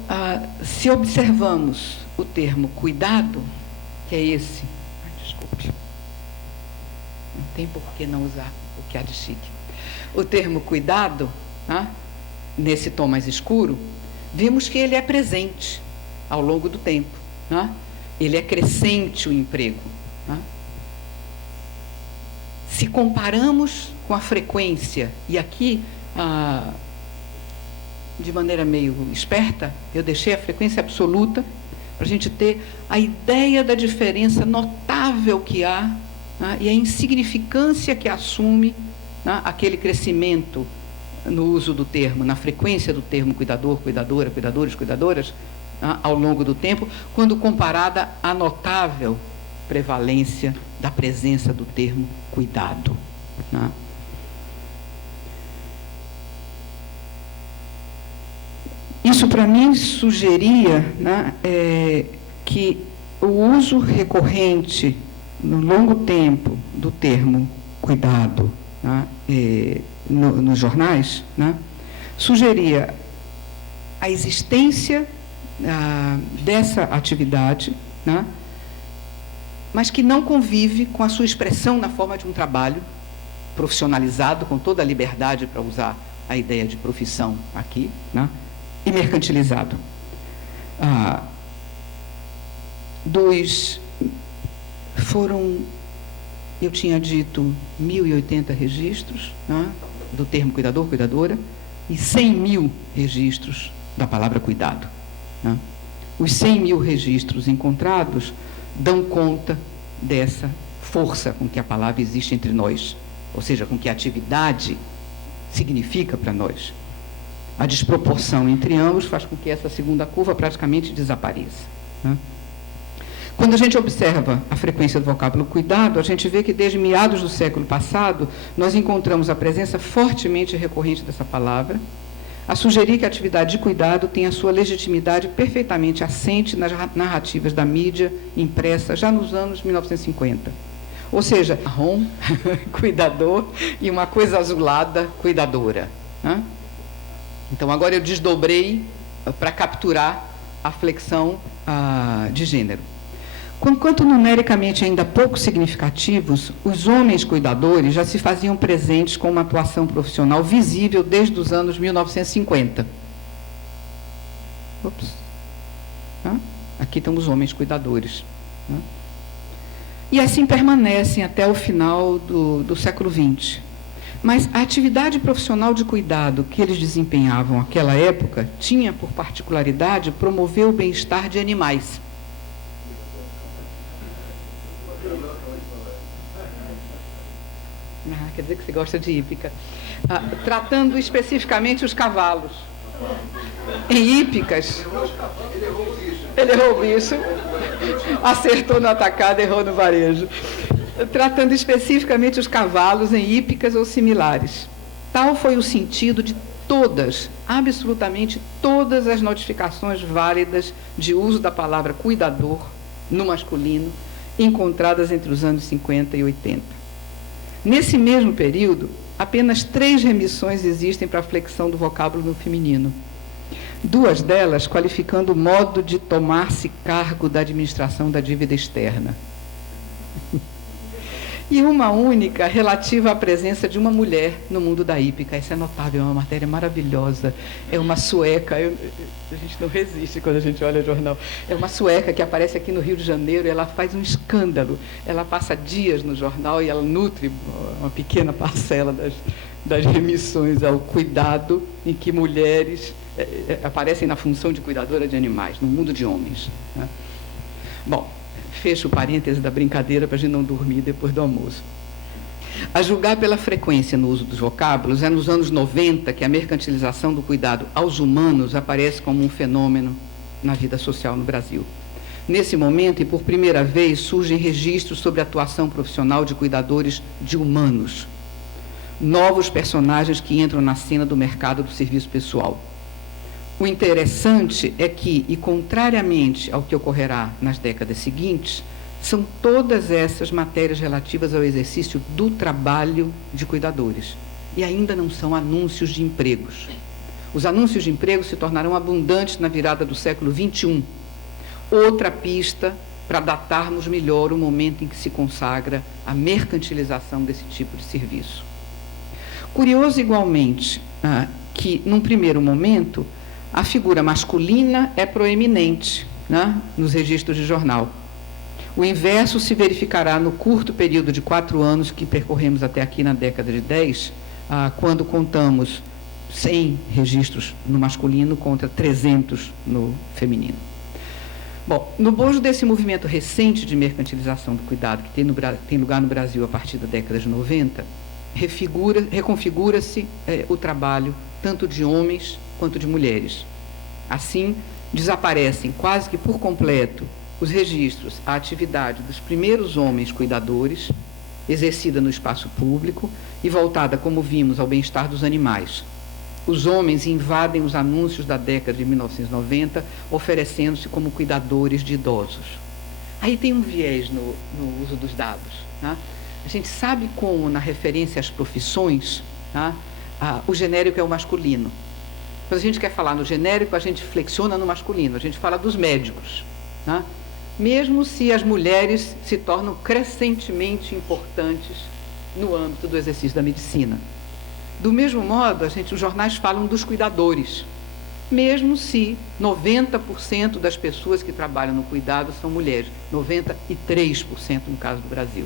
se observamos o termo cuidado, que é esse, desculpe, não tem por que não usar o que há de chique. O termo cuidado, nesse tom mais escuro, vimos que ele é presente ao longo do tempo. Ele é crescente o emprego. Se comparamos com a frequência, e aqui, de maneira meio esperta, eu deixei a frequência absoluta para a gente ter a ideia da diferença notável que há, e a insignificância que assume aquele crescimento no uso do termo, na frequência do termo cuidador, cuidadora, cuidadores, cuidadoras, ao longo do tempo, quando comparada à notável prevalência da presença do termo cuidado. Isso, para mim, sugeria que o uso recorrente, no longo tempo, do termo cuidado nos jornais, sugeria a existência dessa atividade, mas que não convive com a sua expressão na forma de um trabalho profissionalizado, com toda a liberdade para usar a ideia de profissão aqui, e mercantilizado. Foram, eu tinha dito, 1.080 registros do termo cuidador, cuidadora, e 100.000 registros da palavra cuidado. Os 100.000 registros encontrados dão conta dessa força com que a palavra existe entre nós, ou seja, com que a atividade significa para nós. A desproporção entre ambos faz com que essa segunda curva praticamente desapareça. Quando a gente observa a frequência do vocábulo cuidado, a gente vê que desde meados do século passado, nós encontramos a presença fortemente recorrente dessa palavra, a sugerir que a atividade de cuidado tem a sua legitimidade perfeitamente assente nas narrativas da mídia impressa já nos anos 1950. Ou seja, marrom, cuidador, e uma coisa azulada, cuidadora. Então, agora eu desdobrei para capturar a flexão de gênero. Enquanto numericamente ainda pouco significativos, os homens cuidadores já se faziam presentes com uma atuação profissional visível desde os anos 1950. Aqui estão os homens cuidadores. E assim permanecem até o final do século XX. Mas a atividade profissional de cuidado que eles desempenhavam naquela época tinha por particularidade promover o bem-estar de animais. Quer dizer que você gosta de hípica. Tratando especificamente os cavalos. Em hípicas... Ele errou o bicho. Acertou no atacado, errou no varejo. Tratando especificamente os cavalos em hípicas ou similares. Tal foi o sentido de todas, absolutamente todas as notificações válidas de uso da palavra cuidador no masculino, encontradas entre os anos 50 e 80. Nesse mesmo período, apenas 3 remissões existem para a flexão do vocábulo no feminino. 2 delas qualificando o modo de tomar-se cargo da administração da dívida externa. E uma única relativa à presença de uma mulher no mundo da hípica. Isso é notável, é uma matéria maravilhosa. É uma sueca, a gente não resiste quando a gente olha o jornal. É uma sueca que aparece aqui no Rio de Janeiro e ela faz um escândalo. Ela passa dias no jornal e ela nutre uma pequena parcela das remissões ao cuidado em que mulheres aparecem na função de cuidadora de animais, no mundo de homens. Bom, fecho o parêntese da brincadeira para a gente não dormir depois do almoço. A julgar pela frequência no uso dos vocábulos, é nos anos 90 que a mercantilização do cuidado aos humanos aparece como um fenômeno na vida social no Brasil. Nesse momento, e por primeira vez, surgem registros sobre a atuação profissional de cuidadores de humanos, novos personagens que entram na cena do mercado do serviço pessoal. O interessante é que, e contrariamente ao que ocorrerá nas décadas seguintes, são todas essas matérias relativas ao exercício do trabalho de cuidadores, e ainda não são anúncios de empregos. Os anúncios de emprego se tornarão abundantes na virada do século XXI. Outra pista para datarmos melhor o momento em que se consagra a mercantilização desse tipo de serviço. Curioso, igualmente, que, num primeiro momento, a figura masculina é proeminente, né, nos registros de jornal. O inverso se verificará no curto período de 4 anos que percorremos até aqui na década de 10, quando contamos 100 registros no masculino contra 300 no feminino. Bom, no bojo desse movimento recente de mercantilização do cuidado, que tem lugar no Brasil a partir da década de 90, reconfigura-se o trabalho tanto de homens quanto de mulheres. Assim, desaparecem quase que por completo os registros, a atividade dos primeiros homens cuidadores, exercida no espaço público e voltada, como vimos, ao bem-estar dos animais. Os homens invadem os anúncios da década de 1990, oferecendo-se como cuidadores de idosos. Aí tem um viés no uso dos dados, né? A gente sabe como, na referência às profissões, né, o genérico é o masculino. Quando a gente quer falar no genérico, a gente flexiona no masculino, a gente fala dos médicos, né? Mesmo se as mulheres se tornam crescentemente importantes no âmbito do exercício da medicina. Do mesmo modo, os jornais falam dos cuidadores, mesmo se 90% das pessoas que trabalham no cuidado são mulheres, 93% no caso do Brasil.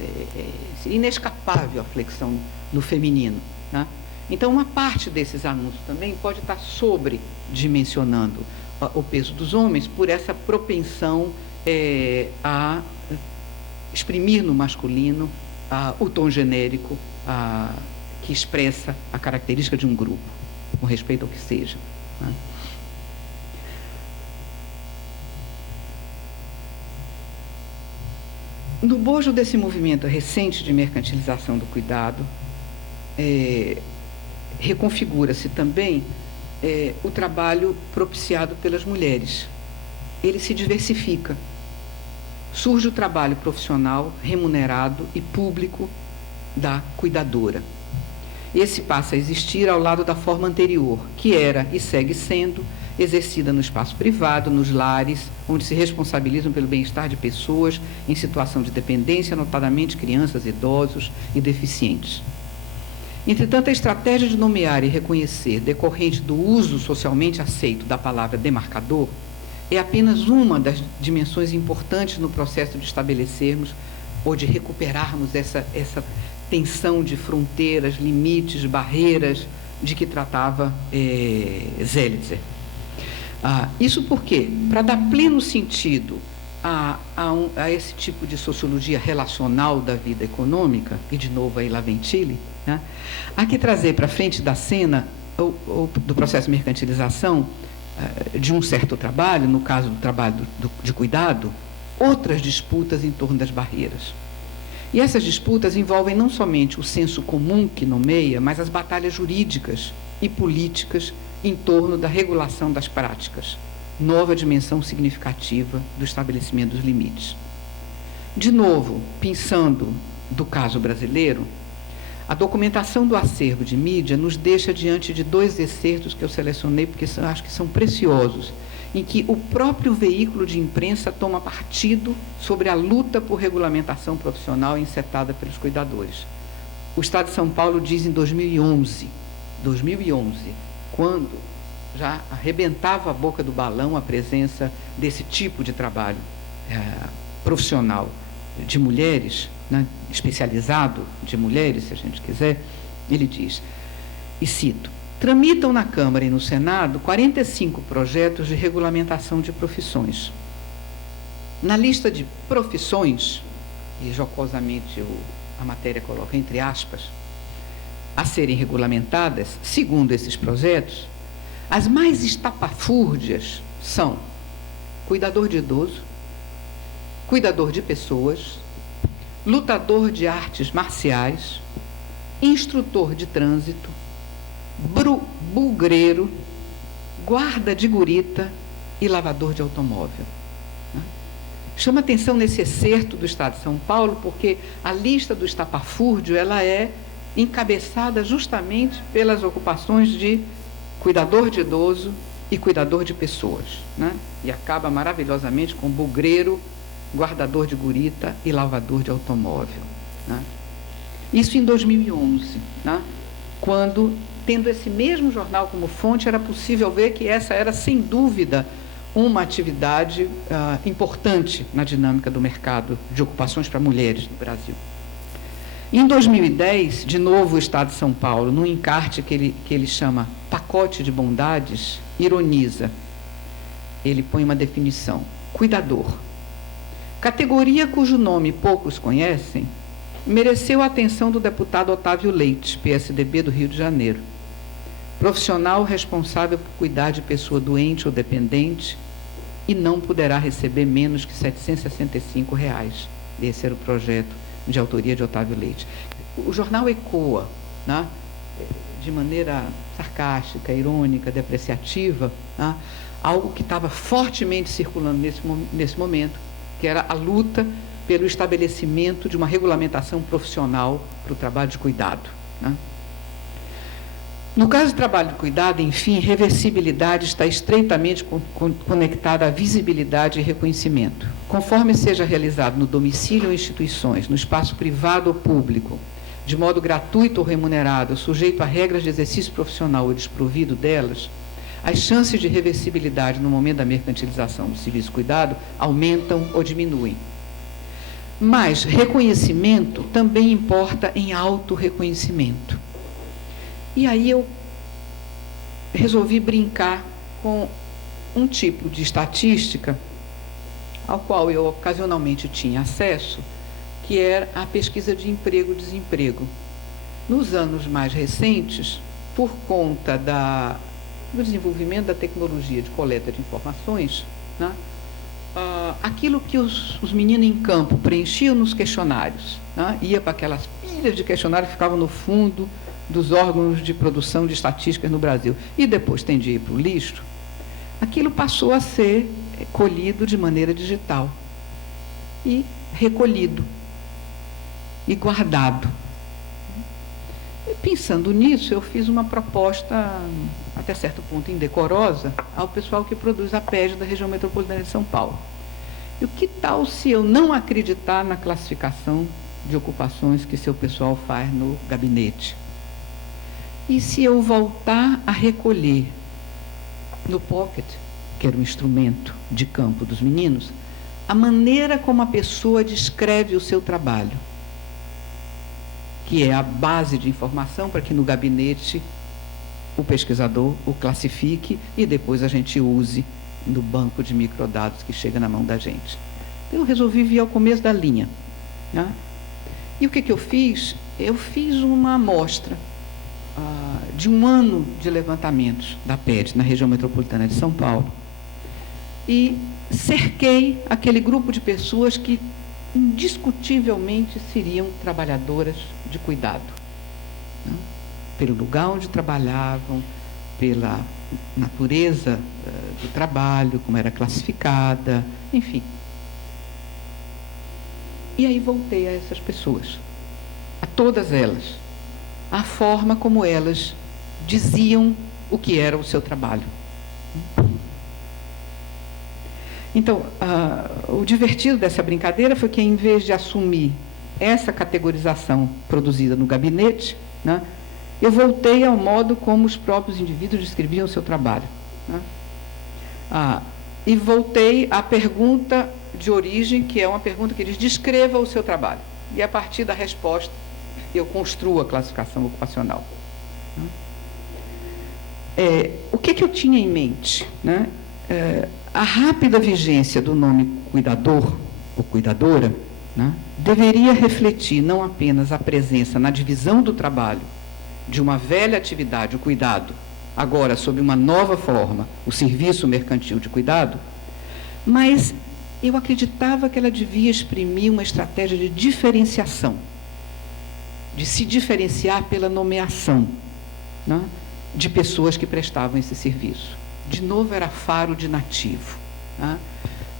É inescapável a flexão no feminino, né? Então, uma parte desses anúncios também pode estar sobredimensionando o peso dos homens por essa propensão a exprimir no masculino o tom genérico que expressa a característica de um grupo, com respeito ao que seja, né? No bojo desse movimento recente de mercantilização do cuidado, reconfigura-se também o trabalho propiciado pelas mulheres. Ele se diversifica. Surge o trabalho profissional, remunerado e público da cuidadora. Esse passa a existir ao lado da forma anterior, que era e segue sendo exercida no espaço privado, nos lares, onde se responsabilizam pelo bem-estar de pessoas em situação de dependência, notadamente crianças, idosos e deficientes. Entretanto, a estratégia de nomear e reconhecer, decorrente do uso socialmente aceito da palavra demarcador, é apenas uma das dimensões importantes no processo de estabelecermos ou de recuperarmos essa tensão de fronteiras, limites, barreiras de que tratava Zelizer. Isso porque, para dar pleno sentido a esse tipo de sociologia relacional da vida econômica, e de novo aí lá vem Chile, né, há que trazer para frente da cena do processo de mercantilização de um certo trabalho, no caso do trabalho de cuidado, outras disputas em torno das barreiras. E essas disputas envolvem não somente o senso comum que nomeia, mas as batalhas jurídicas e políticas em torno da regulação das práticas, nova dimensão significativa do estabelecimento dos limites. De novo, pensando do caso brasileiro, a documentação do acervo de mídia nos deixa diante de 2 excertos que eu selecionei, porque acho que são preciosos, em que o próprio veículo de imprensa toma partido sobre a luta por regulamentação profissional encetada pelos cuidadores. O Estado de São Paulo diz em 2011, quando já arrebentava a boca do balão a presença desse tipo de trabalho profissional de mulheres, né, especializado de mulheres, se a gente quiser, ele diz, e cito: tramitam na Câmara e no Senado 45 projetos de regulamentação de profissões. Na lista de profissões, e jocosamente a matéria coloca entre aspas, a serem regulamentadas, segundo esses projetos, as mais estapafúrdias são cuidador de idoso, cuidador de pessoas, lutador de artes marciais, instrutor de trânsito, bugreiro, guarda de gurita e lavador de automóvel. Chama atenção nesse excerto do Estado de São Paulo, porque a lista do estapafúrdio ela é encabeçada justamente pelas ocupações de cuidador de idoso e cuidador de pessoas, né? E acaba maravilhosamente com bugreiro, guardador de gurita e lavador de automóvel, né? Isso em 2011, né? Quando, tendo esse mesmo jornal como fonte, era possível ver que essa era, sem dúvida, uma atividade importante na dinâmica do mercado de ocupações para mulheres no Brasil. Em 2010, de novo o Estado de São Paulo, num encarte que ele chama Pacote de Bondades, ironiza. Ele põe uma definição: cuidador. Categoria cujo nome poucos conhecem, mereceu a atenção do deputado Otávio Leite, PSDB do Rio de Janeiro. Profissional responsável por cuidar de pessoa doente ou dependente e não poderá receber menos que R$ 765. Esse era o projeto de autoria de Otávio Leite. O jornal ecoa, né, de maneira sarcástica, irônica, depreciativa, né, algo que estava fortemente circulando nesse momento, que era a luta pelo estabelecimento de uma regulamentação profissional para o trabalho de cuidado, né? No caso do trabalho de cuidado, enfim, reversibilidade está estreitamente conectada à visibilidade e reconhecimento. Conforme seja realizado no domicílio ou instituições, no espaço privado ou público, de modo gratuito ou remunerado, sujeito a regras de exercício profissional ou desprovido delas, as chances de reversibilidade no momento da mercantilização do serviço de cuidado aumentam ou diminuem. Mas reconhecimento também importa em autorreconhecimento. E aí eu resolvi brincar com um tipo de estatística ao qual eu ocasionalmente tinha acesso, que era a pesquisa de emprego-desemprego. Nos anos mais recentes, por conta do desenvolvimento da tecnologia de coleta de informações, né, aquilo que os meninos em campo preenchiam nos questionários, né, ia para aquelas pilhas de questionário que ficavam no fundo dos órgãos de produção de estatísticas no Brasil, e depois tendia a ir para o lixo, aquilo passou a ser colhido de maneira digital, e recolhido, e guardado. E pensando nisso, eu fiz uma proposta, até certo ponto indecorosa, ao pessoal que produz a PED da região metropolitana de São Paulo. E o que tal se eu não acreditar na classificação de ocupações que seu pessoal faz no gabinete? E se eu voltar a recolher no pocket, que era um instrumento de campo dos meninos, a maneira como a pessoa descreve o seu trabalho, que é a base de informação para que no gabinete o pesquisador o classifique e depois a gente use no banco de microdados que chega na mão da gente. Eu resolvi vir ao começo da linha, né? E o que eu fiz? Eu fiz uma amostra de um ano de levantamentos da PED na região metropolitana de São Paulo e cerquei aquele grupo de pessoas que indiscutivelmente seriam trabalhadoras de cuidado, né? Pelo lugar onde trabalhavam, pela natureza do trabalho, como era classificada, enfim. E aí voltei a essas pessoas, a todas elas, a forma como elas diziam o que era o seu trabalho. Então, o divertido dessa brincadeira foi que, em vez de assumir essa categorização produzida no gabinete, né, eu voltei ao modo como os próprios indivíduos descreviam o seu trabalho, né? E voltei à pergunta de origem, que é uma pergunta que diz: descreva o seu trabalho. E, a partir da resposta, eu construo a classificação ocupacional. O que eu tinha em mente, né? A rápida vigência do nome cuidador ou cuidadora, né, deveria refletir não apenas a presença na divisão do trabalho de uma velha atividade, o cuidado, agora sob uma nova forma, o serviço mercantil de cuidado, mas eu acreditava que ela devia exprimir uma estratégia de diferenciação, de se diferenciar pela nomeação, né, de pessoas que prestavam esse serviço. De novo, era faro de nativo. Né?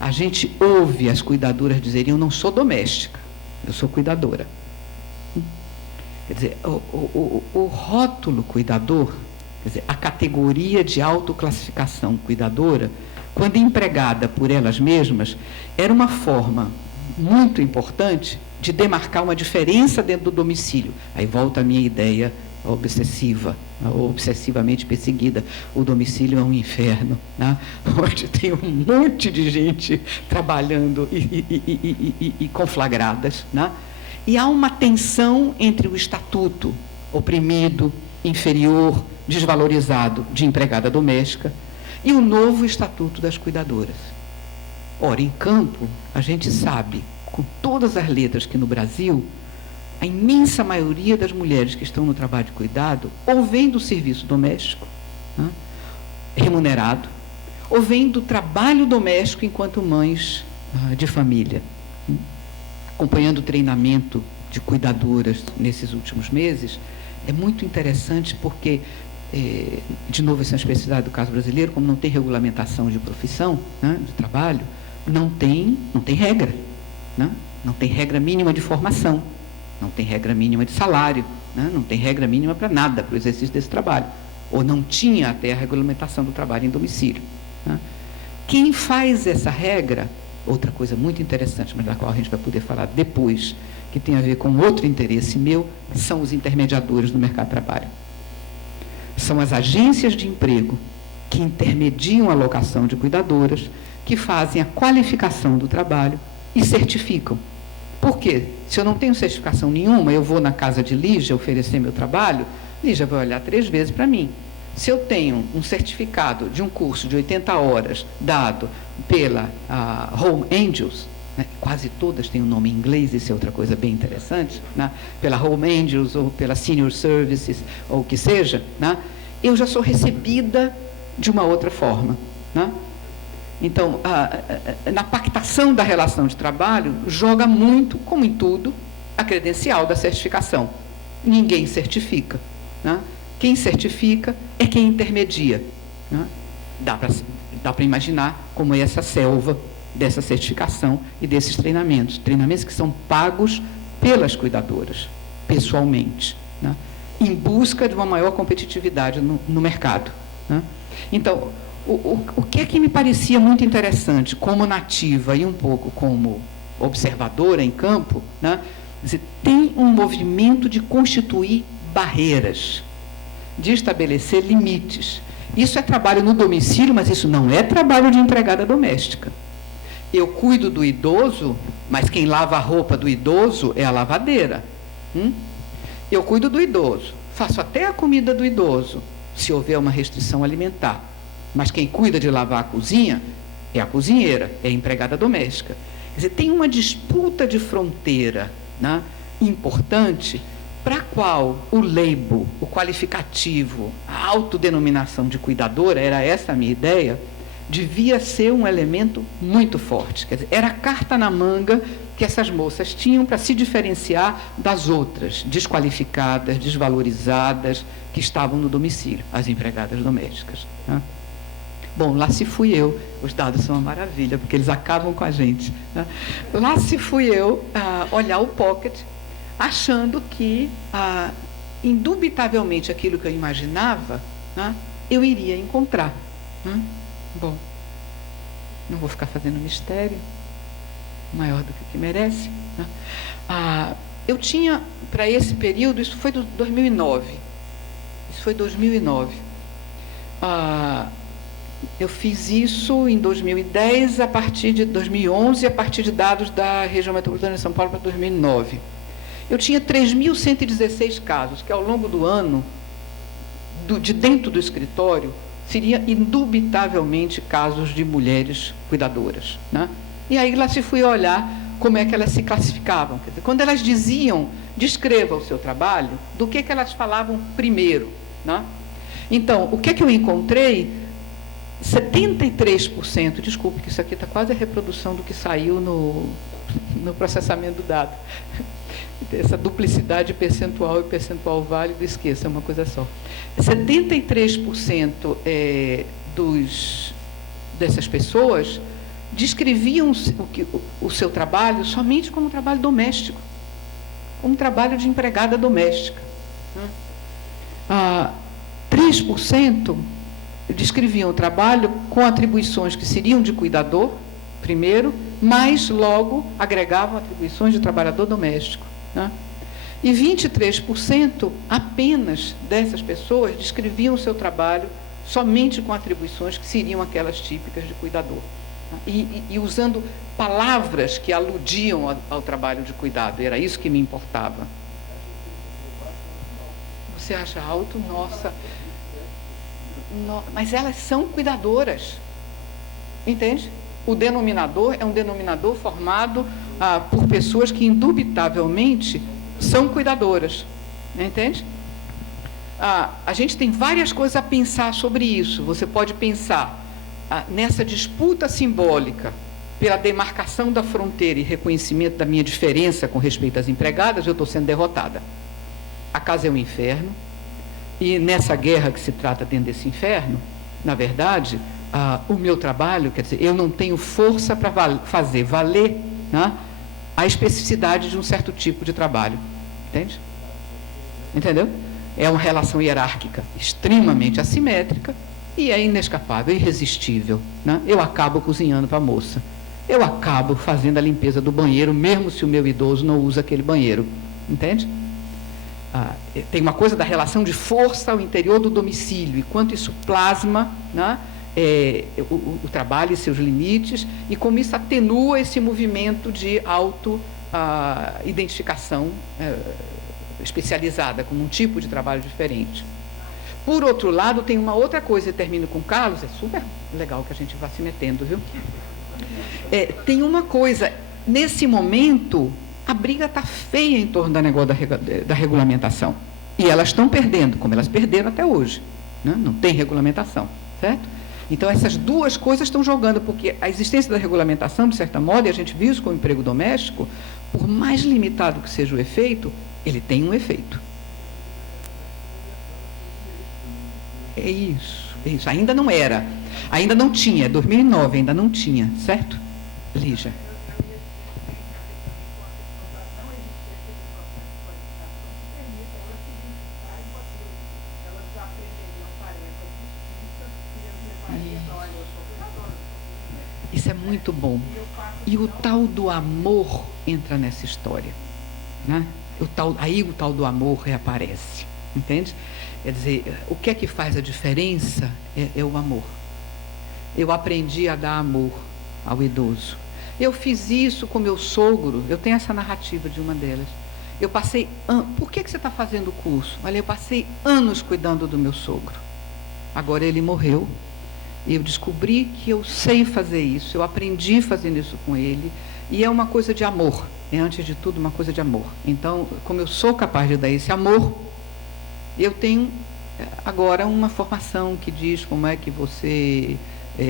A gente ouve as cuidadoras dizerem: eu não sou doméstica, eu sou cuidadora. Quer dizer, o rótulo cuidador, quer dizer, a categoria de autoclassificação cuidadora, quando empregada por elas mesmas, era uma forma muito importante de demarcar uma diferença dentro do domicílio. Aí volta a minha ideia obsessiva, ou obsessivamente perseguida. O domicílio é um inferno, né? Onde tem um monte de gente trabalhando e conflagradas, né? E há uma tensão entre o estatuto oprimido, inferior, desvalorizado de empregada doméstica e o novo estatuto das cuidadoras. Ora, em campo, a gente sabe, com todas as letras, que no Brasil, a imensa maioria das mulheres que estão no trabalho de cuidado ou vem do serviço doméstico, né, remunerado, ou vem do trabalho doméstico enquanto mães de família. Acompanhando o treinamento de cuidadoras nesses últimos meses, é muito interessante porque, de novo, essa é uma especificidade do caso brasileiro, como não tem regulamentação de profissão, né, de trabalho, não tem regra, né? Não tem regra mínima de formação, não tem regra mínima de salário, né? Não tem regra mínima para nada, para o exercício desse trabalho. Ou não tinha até a regulamentação do trabalho em domicílio. Né? Quem faz essa regra, outra coisa muito interessante, mas da qual a gente vai poder falar depois, que tem a ver com outro interesse meu, são os intermediadores do mercado de trabalho. São as agências de emprego que intermediam a alocação de cuidadoras, que fazem a qualificação do trabalho e certificam. Por quê? Se eu não tenho certificação nenhuma, eu vou na casa de Lígia oferecer meu trabalho, Lígia vai olhar 3 vezes para mim. Se eu tenho um certificado de um curso de 80 horas dado pela Home Angels, né, quase todas têm um nome em inglês, isso é outra coisa bem interessante, né, pela Home Angels ou pela Senior Services, ou o que seja, né, eu já sou recebida de uma outra forma. Né? Então, na pactação da relação de trabalho, joga muito, como em tudo, a credencial da certificação. Ninguém certifica. Né? Quem certifica é quem intermedia. Né? Dá para imaginar como é essa selva dessa certificação e desses treinamentos. Treinamentos que são pagos pelas cuidadoras, pessoalmente, né? Em busca de uma maior competitividade no mercado. Né? Então, o que é que me parecia muito interessante, como nativa e um pouco como observadora em campo, né? Dizer, tem um movimento de constituir barreiras, de estabelecer limites. Isso é trabalho no domicílio, mas isso não é trabalho de empregada doméstica. Eu cuido do idoso, mas quem lava a roupa do idoso é a lavadeira. Eu cuido do idoso, faço até a comida do idoso, se houver uma restrição alimentar. Mas quem cuida de lavar a cozinha é a cozinheira, é a empregada doméstica. Quer dizer, tem uma disputa de fronteira, né, importante, para a qual o label, o qualificativo, a autodenominação de cuidadora, era essa a minha ideia, devia ser um elemento muito forte. Quer dizer, era a carta na manga que essas moças tinham para se diferenciar das outras, desqualificadas, desvalorizadas, que estavam no domicílio, as empregadas domésticas. Né? Bom, lá se fui eu, os dados são uma maravilha, porque eles acabam com a gente. Né? Lá se fui eu olhar o Pocket, achando que, indubitavelmente, aquilo que eu imaginava, né, eu iria encontrar. Né? Bom, não vou ficar fazendo mistério, maior do que merece. Né? Eu tinha, para esse período, isso foi de 2009. Isso foi 2009. Eu fiz isso em 2010, a partir de 2011, a partir de dados da região metropolitana de São Paulo para 2009. Eu tinha 3.116 casos, que ao longo do ano, de dentro do escritório, seria indubitavelmente casos de mulheres cuidadoras. Né? E aí lá se fui olhar como é que elas se classificavam. Quer dizer, quando elas diziam, descreva o seu trabalho, do que elas falavam primeiro. Né? Então, o que eu encontrei 73%, desculpe, que isso aqui está quase a reprodução do que saiu no processamento do dado. Essa duplicidade percentual e percentual válido, esqueça, é uma coisa só. 73% dessas pessoas descreviam o seu trabalho somente como trabalho doméstico, como trabalho de empregada doméstica. 3% descreviam o trabalho com atribuições que seriam de cuidador, primeiro, mas logo agregavam atribuições de trabalhador doméstico. E 23% apenas dessas pessoas descreviam o seu trabalho somente com atribuições que seriam aquelas típicas de cuidador. E usando palavras que aludiam ao trabalho de cuidado. Era isso que me importava. Você acha alto? Nossa. Mas elas são cuidadoras. Entende? O denominador é um denominador formado por pessoas que, indubitavelmente, são cuidadoras. Entende? A gente tem várias coisas a pensar sobre isso. Você pode pensar nessa disputa simbólica pela demarcação da fronteira e reconhecimento da minha diferença com respeito às empregadas. Eu estou sendo derrotada. A casa é um inferno. E nessa guerra que se trata dentro desse inferno, na verdade, o meu trabalho, quer dizer, eu não tenho força para fazer valer, né, a especificidade de um certo tipo de trabalho. Entende? Entendeu? É uma relação hierárquica extremamente assimétrica e é inescapável, irresistível. Né? Eu acabo cozinhando para a moça. Eu acabo fazendo a limpeza do banheiro, mesmo se o meu idoso não usa aquele banheiro. Entende? Tem uma coisa da relação de força ao interior do domicílio, e quanto isso plasma, né, o trabalho e seus limites, e como isso atenua esse movimento de auto-identificação especializada, como um tipo de trabalho diferente. Por outro lado, tem uma outra coisa, e termino com o Carlos, é super legal que a gente vá se metendo, viu? Tem uma coisa, nesse momento, a briga está feia em torno da negócio da regulamentação. E elas estão perdendo, como elas perderam até hoje. Né? Não tem regulamentação, certo? Então, essas duas coisas estão jogando, porque a existência da regulamentação, de certa modo, e a gente viu isso com o emprego doméstico, por mais limitado que seja o efeito, ele tem um efeito. É isso. Ainda não era. Ainda não tinha. 2009 ainda não tinha, certo? Lígia. Isso é muito bom. E o tal do amor entra nessa história. Né? Aí o tal do amor reaparece. Entende? Quer dizer, o que é que faz a diferença é o amor. Eu aprendi a dar amor ao idoso. Eu fiz isso com meu sogro. Eu tenho essa narrativa de uma delas. Eu passei Por que você está fazendo o curso? Olha, eu passei anos cuidando do meu sogro. Agora ele morreu. E eu descobri que eu sei fazer isso. Eu aprendi fazendo isso com ele. E é uma coisa de amor. É, antes de tudo, uma coisa de amor. Então, como eu sou capaz de dar esse amor, eu tenho agora uma formação que diz como é que você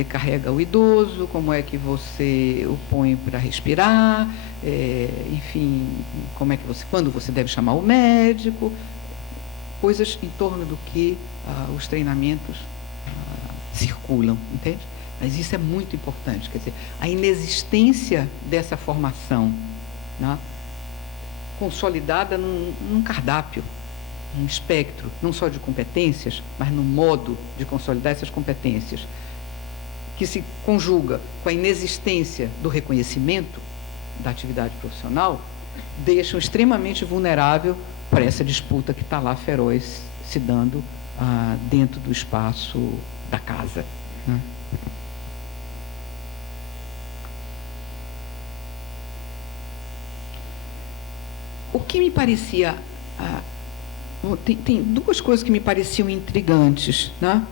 carrega o idoso, como é que você o põe para respirar, enfim, como é que quando você deve chamar o médico, coisas em torno do que os treinamentos circulam, entende? Mas isso é muito importante, quer dizer, a inexistência dessa formação, né, consolidada num cardápio, um espectro, não só de competências, mas no modo de consolidar essas competências, que se conjuga com a inexistência do reconhecimento da atividade profissional, deixam extremamente vulnerável para essa disputa que está lá feroz se dando dentro do espaço da casa. Né? O que me parecia... Tem duas coisas que me pareciam intrigantes. Né?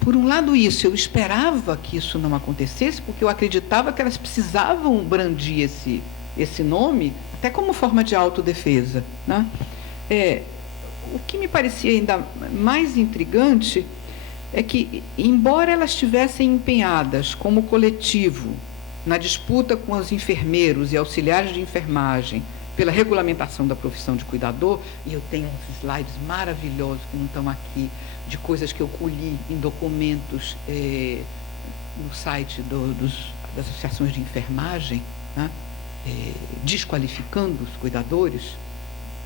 Por um lado, eu esperava que isso não acontecesse, porque eu acreditava que elas precisavam brandir esse nome, até como forma de autodefesa. Né? O que me parecia ainda mais intrigante é que, embora elas estivessem empenhadas como coletivo na disputa com os enfermeiros e auxiliares de enfermagem pela regulamentação da profissão de cuidador, e eu tenho uns slides maravilhosos que não estão aqui, de coisas que eu colhi em documentos no site das associações de enfermagem, né, desqualificando os cuidadores.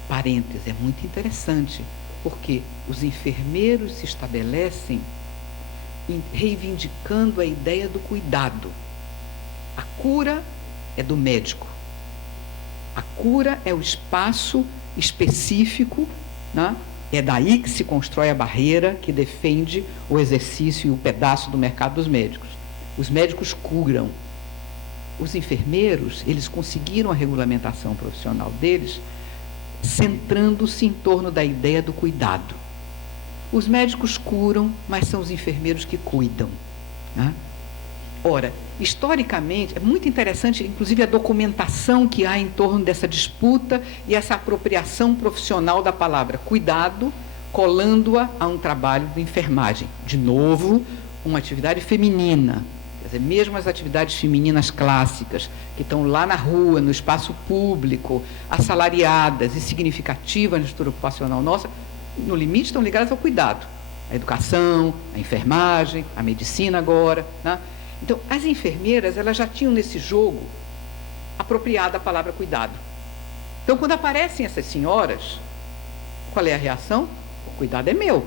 Parênteses, é muito interessante, porque os enfermeiros se estabelecem reivindicando a ideia do cuidado. A cura é do médico. A cura é o espaço específico, né? É daí que se constrói a barreira que defende o exercício e o pedaço do mercado dos médicos. Os médicos curam. Os enfermeiros, eles conseguiram a regulamentação profissional deles centrando-se em torno da ideia do cuidado. Os médicos curam, mas são os enfermeiros que cuidam, né? Ora, historicamente, é muito interessante, inclusive, a documentação que há em torno dessa disputa e essa apropriação profissional da palavra cuidado, colando-a a um trabalho de enfermagem. De novo, uma atividade feminina. Quer dizer, mesmo as atividades femininas clássicas, que estão lá na rua, no espaço público, assalariadas e significativas na estrutura ocupacional nossa, no limite estão ligadas ao cuidado. A educação, a enfermagem, a medicina agora, né? Então, as enfermeiras, elas já tinham nesse jogo apropriado a palavra cuidado. Então, quando aparecem essas senhoras, qual é a reação? O cuidado é meu.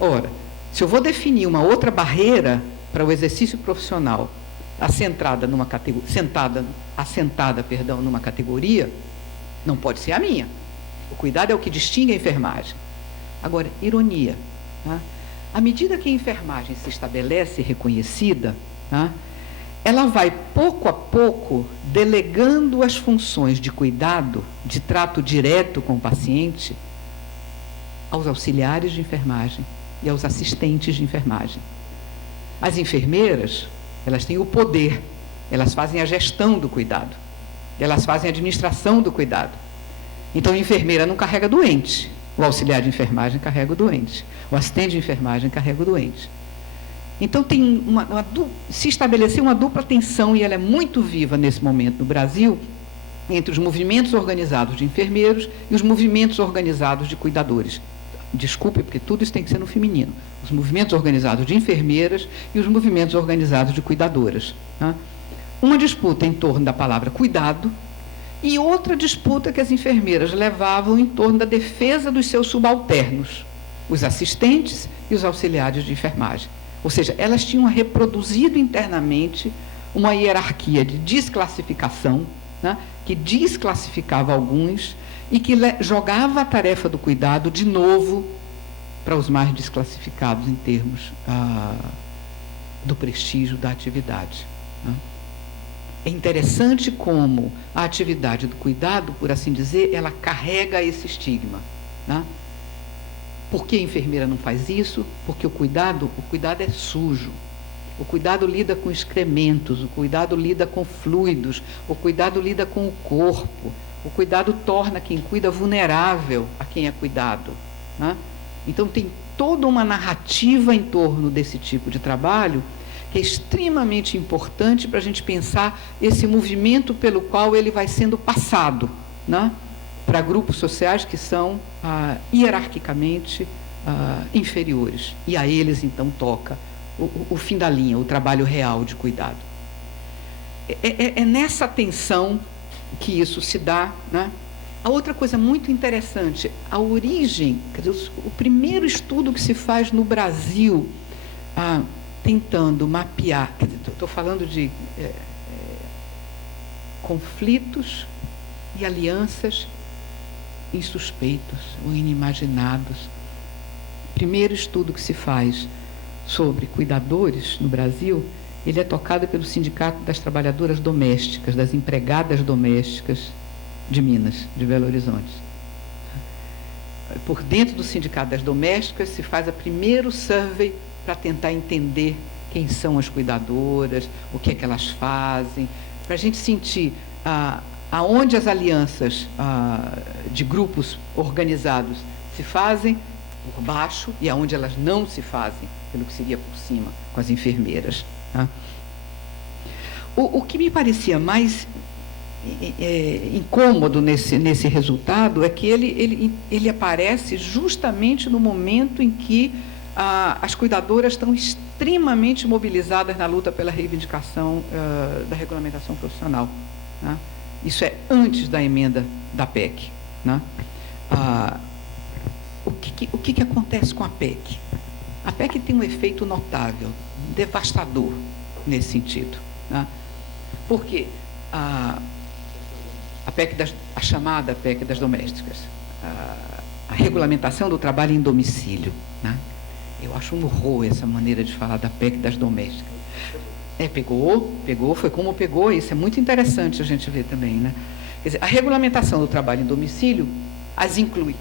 Ora, se eu vou definir uma outra barreira para o exercício profissional assentada numa categoria, não pode ser a minha. O cuidado é o que distingue a enfermagem. Agora, ironia, tá? À medida que a enfermagem se estabelece reconhecida, tá, ela vai, pouco a pouco, delegando as funções de cuidado, de trato direto com o paciente, aos auxiliares de enfermagem e aos assistentes de enfermagem. As enfermeiras, elas têm o poder, elas fazem a gestão do cuidado, elas fazem a administração do cuidado. Então, a enfermeira não carrega doente, o auxiliar de enfermagem carrega o doente, o assistente de enfermagem carrega o doente. Então, se estabeleceu uma dupla tensão, e ela é muito viva nesse momento no Brasil, entre os movimentos organizados de enfermeiros e os movimentos organizados de cuidadores. Desculpe, porque tudo isso tem que ser no feminino. Os movimentos organizados de enfermeiras e os movimentos organizados de cuidadoras, tá? Uma disputa em torno da palavra cuidado e outra disputa que as enfermeiras levavam em torno da defesa dos seus subalternos, os assistentes e os auxiliares de enfermagem. Ou seja, elas tinham reproduzido internamente uma hierarquia de desclassificação, né, que desclassificava alguns e que jogava a tarefa do cuidado de novo para os mais desclassificados em termos do prestígio da atividade, né? É interessante como a atividade do cuidado, por assim dizer, ela carrega esse estigma, né? Por que a enfermeira não faz isso? Porque o cuidado é sujo. O cuidado lida com excrementos, o cuidado lida com fluidos, o cuidado lida com o corpo. O cuidado torna quem cuida vulnerável a quem é cuidado, né? Então, tem toda uma narrativa em torno desse tipo de trabalho que é extremamente importante para a gente pensar esse movimento pelo qual ele vai sendo passado, né, para grupos sociais que são hierarquicamente inferiores. E a eles, então, toca o fim da linha, o trabalho real de cuidado. É nessa tensão que isso se dá, né? A outra coisa muito interessante, a origem, quer dizer, o primeiro estudo que se faz no Brasil, tentando mapear, estou falando de conflitos e alianças insuspeitos ou inimaginados. O primeiro estudo que se faz sobre cuidadores no Brasil, ele é tocado pelo Sindicato das Trabalhadoras Domésticas, das Empregadas Domésticas de Minas, de Belo Horizonte. Por dentro do Sindicato das Domésticas se faz o primeiro survey para tentar entender quem são as cuidadoras, o que é que elas fazem, para a gente sentir aonde as alianças de grupos organizados se fazem por baixo e aonde elas não se fazem pelo que seria por cima com as enfermeiras. Tá? O que me parecia mais incômodo nesse resultado é que ele aparece justamente no momento em que as cuidadoras estão extremamente mobilizadas na luta pela reivindicação da regulamentação profissional. Né? Isso é antes da emenda da PEC. Né? O que acontece com a PEC? A PEC tem um efeito notável, devastador nesse sentido. Né? Porque a chamada PEC das domésticas, a regulamentação do trabalho em domicílio, né? Eu acho um horror essa maneira de falar da PEC das domésticas. Pegou, foi como pegou, isso é muito interessante a gente ver também, né? Quer dizer, a regulamentação do trabalho em domicílio as inclui.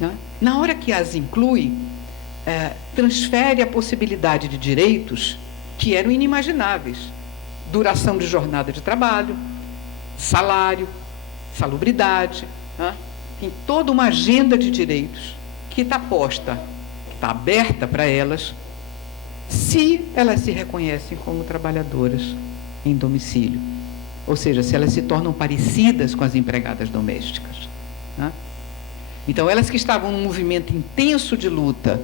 Né? Na hora que as inclui, transfere a possibilidade de direitos que eram inimagináveis. Duração de jornada de trabalho, salário, salubridade, né? Tem toda uma agenda de direitos que está posta, que está aberta para elas, se elas se reconhecem como trabalhadoras em domicílio. Ou seja, se elas se tornam parecidas com as empregadas domésticas. Né? Então, elas que estavam num movimento intenso de luta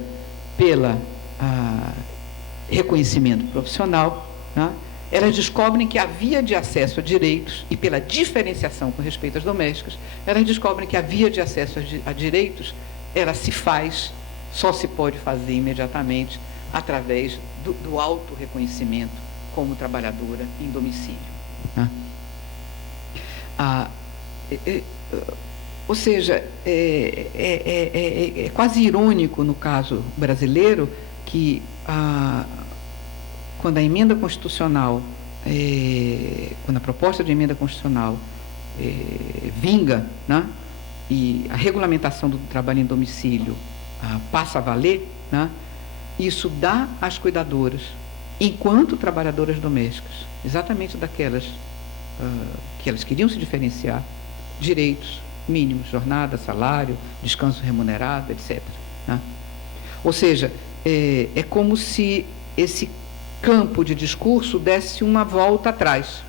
pelo reconhecimento profissional, né? Elas descobrem que a via de acesso a direitos, e pela diferenciação com respeito às domésticas, elas descobrem que a via de acesso a direitos, ela só se pode fazer imediatamente através do autorreconhecimento como trabalhadora em domicílio. Né? Ou seja, é quase irônico no caso brasileiro que quando a emenda constitucional, quando a proposta de emenda constitucional vinga, né, e a regulamentação do trabalho em domicílio passa a valer, né, isso dá às cuidadoras, enquanto trabalhadoras domésticas, exatamente daquelas que elas queriam se diferenciar, direitos mínimos, jornada, salário, descanso remunerado, etc. Né? Ou seja, é como se esse campo de discurso desse uma volta atrás,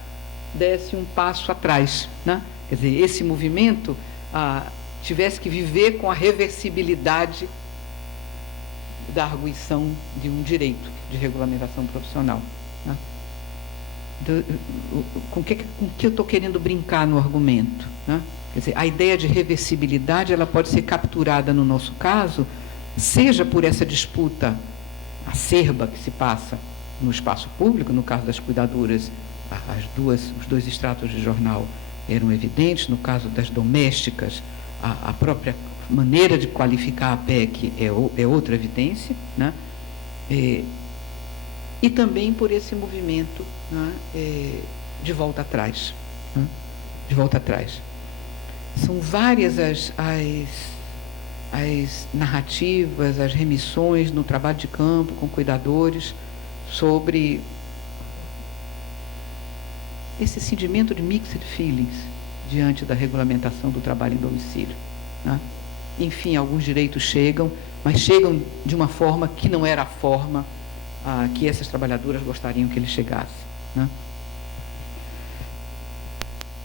desse um passo atrás. Né? Quer dizer, esse movimento tivesse que viver com a reversibilidade da arguição de um direito de regulamentação profissional. Né? Com que eu estou querendo brincar no argumento? Né? Quer dizer, a ideia de reversibilidade ela pode ser capturada, no nosso caso, seja por essa disputa acerba que se passa no espaço público, no caso das cuidadoras, os dois extratos de jornal eram evidentes, no caso das domésticas, a própria maneira de qualificar a PEC é outra evidência, né? E também por esse movimento, né, de volta atrás. Né? De volta atrás. São várias as narrativas, as remissões no trabalho de campo com cuidadores sobre esse sentimento de mixed feelings diante da regulamentação do trabalho em domicílio. Né? Enfim, alguns direitos chegam, mas chegam de uma forma que não era a forma que essas trabalhadoras gostariam que ele chegasse. Né?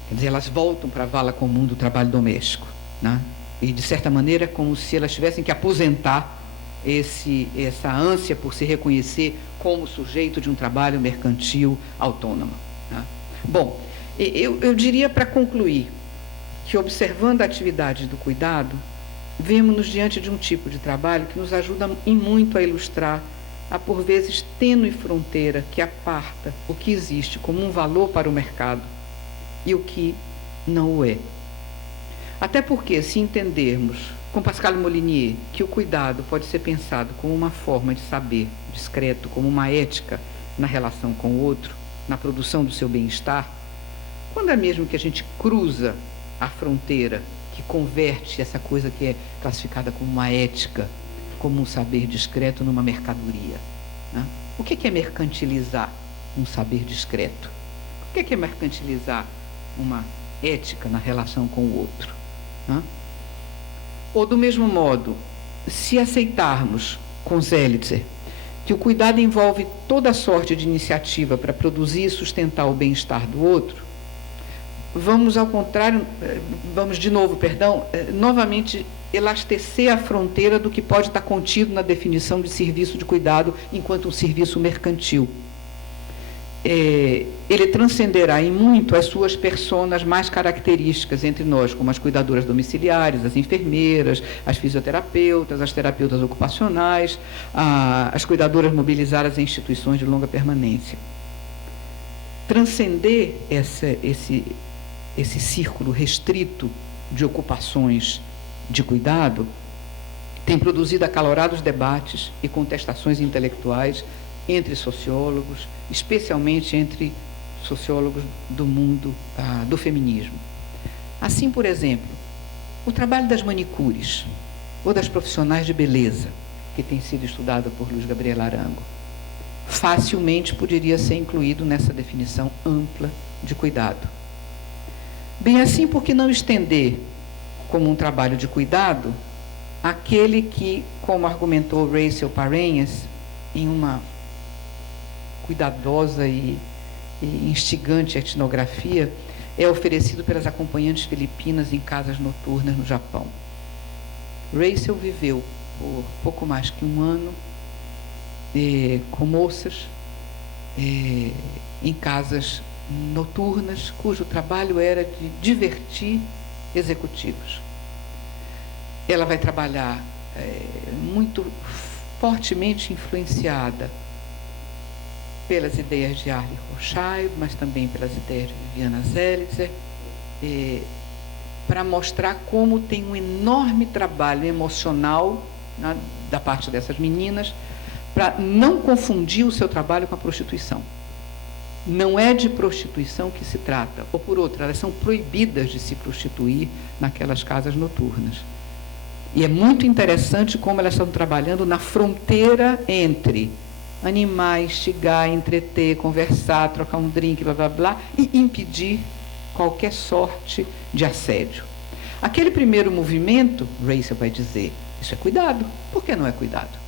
Quer dizer, elas voltam para a vala comum do trabalho doméstico. Né? E, de certa maneira, como se elas tivessem que aposentar essa ânsia por se reconhecer como sujeito de um trabalho mercantil autônomo. Né? Bom, eu diria, para concluir, que observando a atividade do cuidado, vemos-nos diante de um tipo de trabalho que nos ajuda em muito a ilustrar a, por vezes, tênue fronteira que aparta o que existe como um valor para o mercado e o que não o é. Até porque, se entendermos, com Pascal Molinier, que o cuidado pode ser pensado como uma forma de saber discreto, como uma ética na relação com o outro, na produção do seu bem-estar, quando é mesmo que a gente cruza a fronteira que converte essa coisa que é classificada como uma ética, como um saber discreto numa mercadoria? Né? O que é mercantilizar um saber discreto? O que é mercantilizar uma ética na relação com o outro? Né? Ou, do mesmo modo, se aceitarmos com Zelizer que o cuidado envolve toda sorte de iniciativa para produzir e sustentar o bem-estar do outro, vamos ao contrário, novamente elastecer a fronteira do que pode estar contido na definição de serviço de cuidado enquanto um serviço mercantil. Ele transcenderá em muito as suas personas mais características entre nós, como as cuidadoras domiciliares, as enfermeiras, as fisioterapeutas, as terapeutas ocupacionais, as cuidadoras mobilizadas em instituições de longa permanência. Transcender esse círculo restrito de ocupações de cuidado tem produzido acalorados debates e contestações intelectuais entre sociólogos, especialmente entre sociólogos do mundo do feminismo. Assim, por exemplo, o trabalho das manicures ou das profissionais de beleza, que tem sido estudado por Luiz Gabriel Arango, facilmente poderia ser incluído nessa definição ampla de cuidado. Bem assim, por que não estender como um trabalho de cuidado aquele que, como argumentou Rachel Parenhas, em uma cuidadosa e instigante etnografia, é oferecido pelas acompanhantes filipinas em casas noturnas no Japão. Rachel viveu por pouco mais que um ano com moças em casas noturnas, cujo trabalho era de divertir executivos. Ela vai trabalhar muito fortemente influenciada pelas ideias de Arlie Rothschild, mas também pelas ideias de Viviana Zelizer, para mostrar como tem um enorme trabalho emocional, né, da parte dessas meninas, para não confundir o seu trabalho com a prostituição. Não é de prostituição que se trata, ou por outra, elas são proibidas de se prostituir naquelas casas noturnas. E é muito interessante como elas estão trabalhando na fronteira entre animar, instigar, entreter, conversar, trocar um drink, blá, blá, blá, e impedir qualquer sorte de assédio. Aquele primeiro movimento, Rachel vai dizer, isso é cuidado. Por que não é cuidado?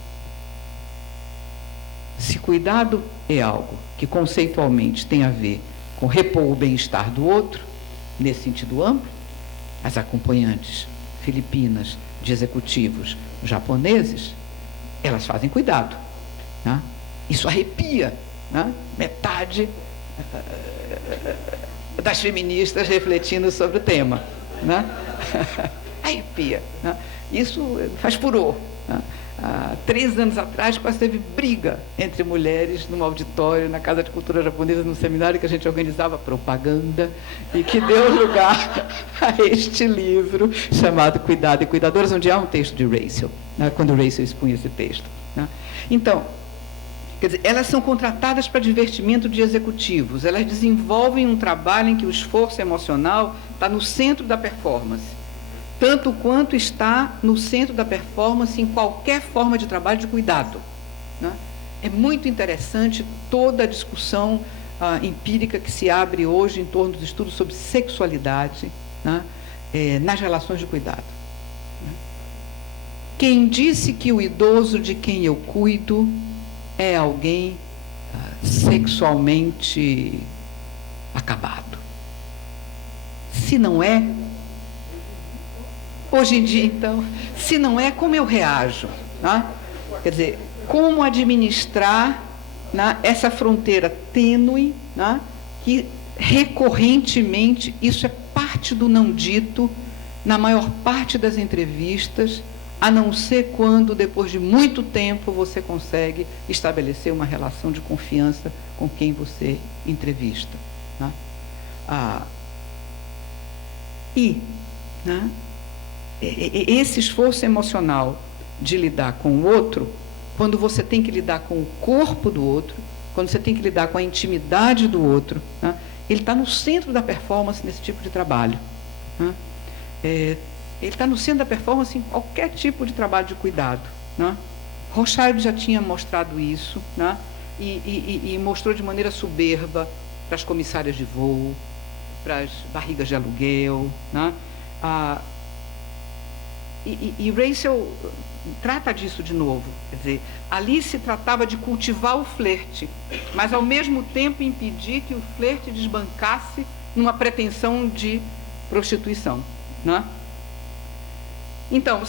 Se cuidado é algo que conceitualmente tem a ver com repor o bem-estar do outro, nesse sentido amplo, as acompanhantes filipinas de executivos japoneses, elas fazem cuidado, né? Isso arrepia, né? Metade das feministas refletindo sobre o tema, né? Arrepia, né? Isso faz furor, né? 3 anos atrás quase teve briga entre mulheres num auditório na Casa de Cultura Japonesa, num seminário que a gente organizava propaganda e que deu lugar a este livro chamado Cuidado e Cuidadoras, onde há um texto de Rachel, né, quando Rachel expunha esse texto, né? Então, quer dizer, elas são contratadas para divertimento de executivos, elas desenvolvem um trabalho em que o esforço emocional está no centro da performance, tanto quanto está no centro da performance em qualquer forma de trabalho de cuidado, né? É muito interessante toda a discussão empírica que se abre hoje em torno dos estudos sobre sexualidade, né, nas relações de cuidado. Quem disse que o idoso de quem eu cuido é alguém sexualmente acabado? Se não é, hoje em dia, então, se não é, como eu reajo? Né? Quer dizer, como administrar, né, essa fronteira tênue, né, que recorrentemente, isso é parte do não dito, na maior parte das entrevistas, a não ser quando, depois de muito tempo, você consegue estabelecer uma relação de confiança com quem você entrevista. Né? Né, esse esforço emocional de lidar com o outro, quando você tem que lidar com o corpo do outro, quando você tem que lidar com a intimidade do outro, né, ele está no centro da performance nesse tipo de trabalho. Né? Ele está no centro da performance em qualquer tipo de trabalho de cuidado. Né? Rothschild já tinha mostrado isso, né? e mostrou de maneira soberba para as comissárias de voo, para as barrigas de aluguel, né? E Rachel trata disso de novo. Quer dizer, ali se tratava de cultivar o flerte, mas ao mesmo tempo impedir que o flerte desbancasse numa pretensão de prostituição, né? Então,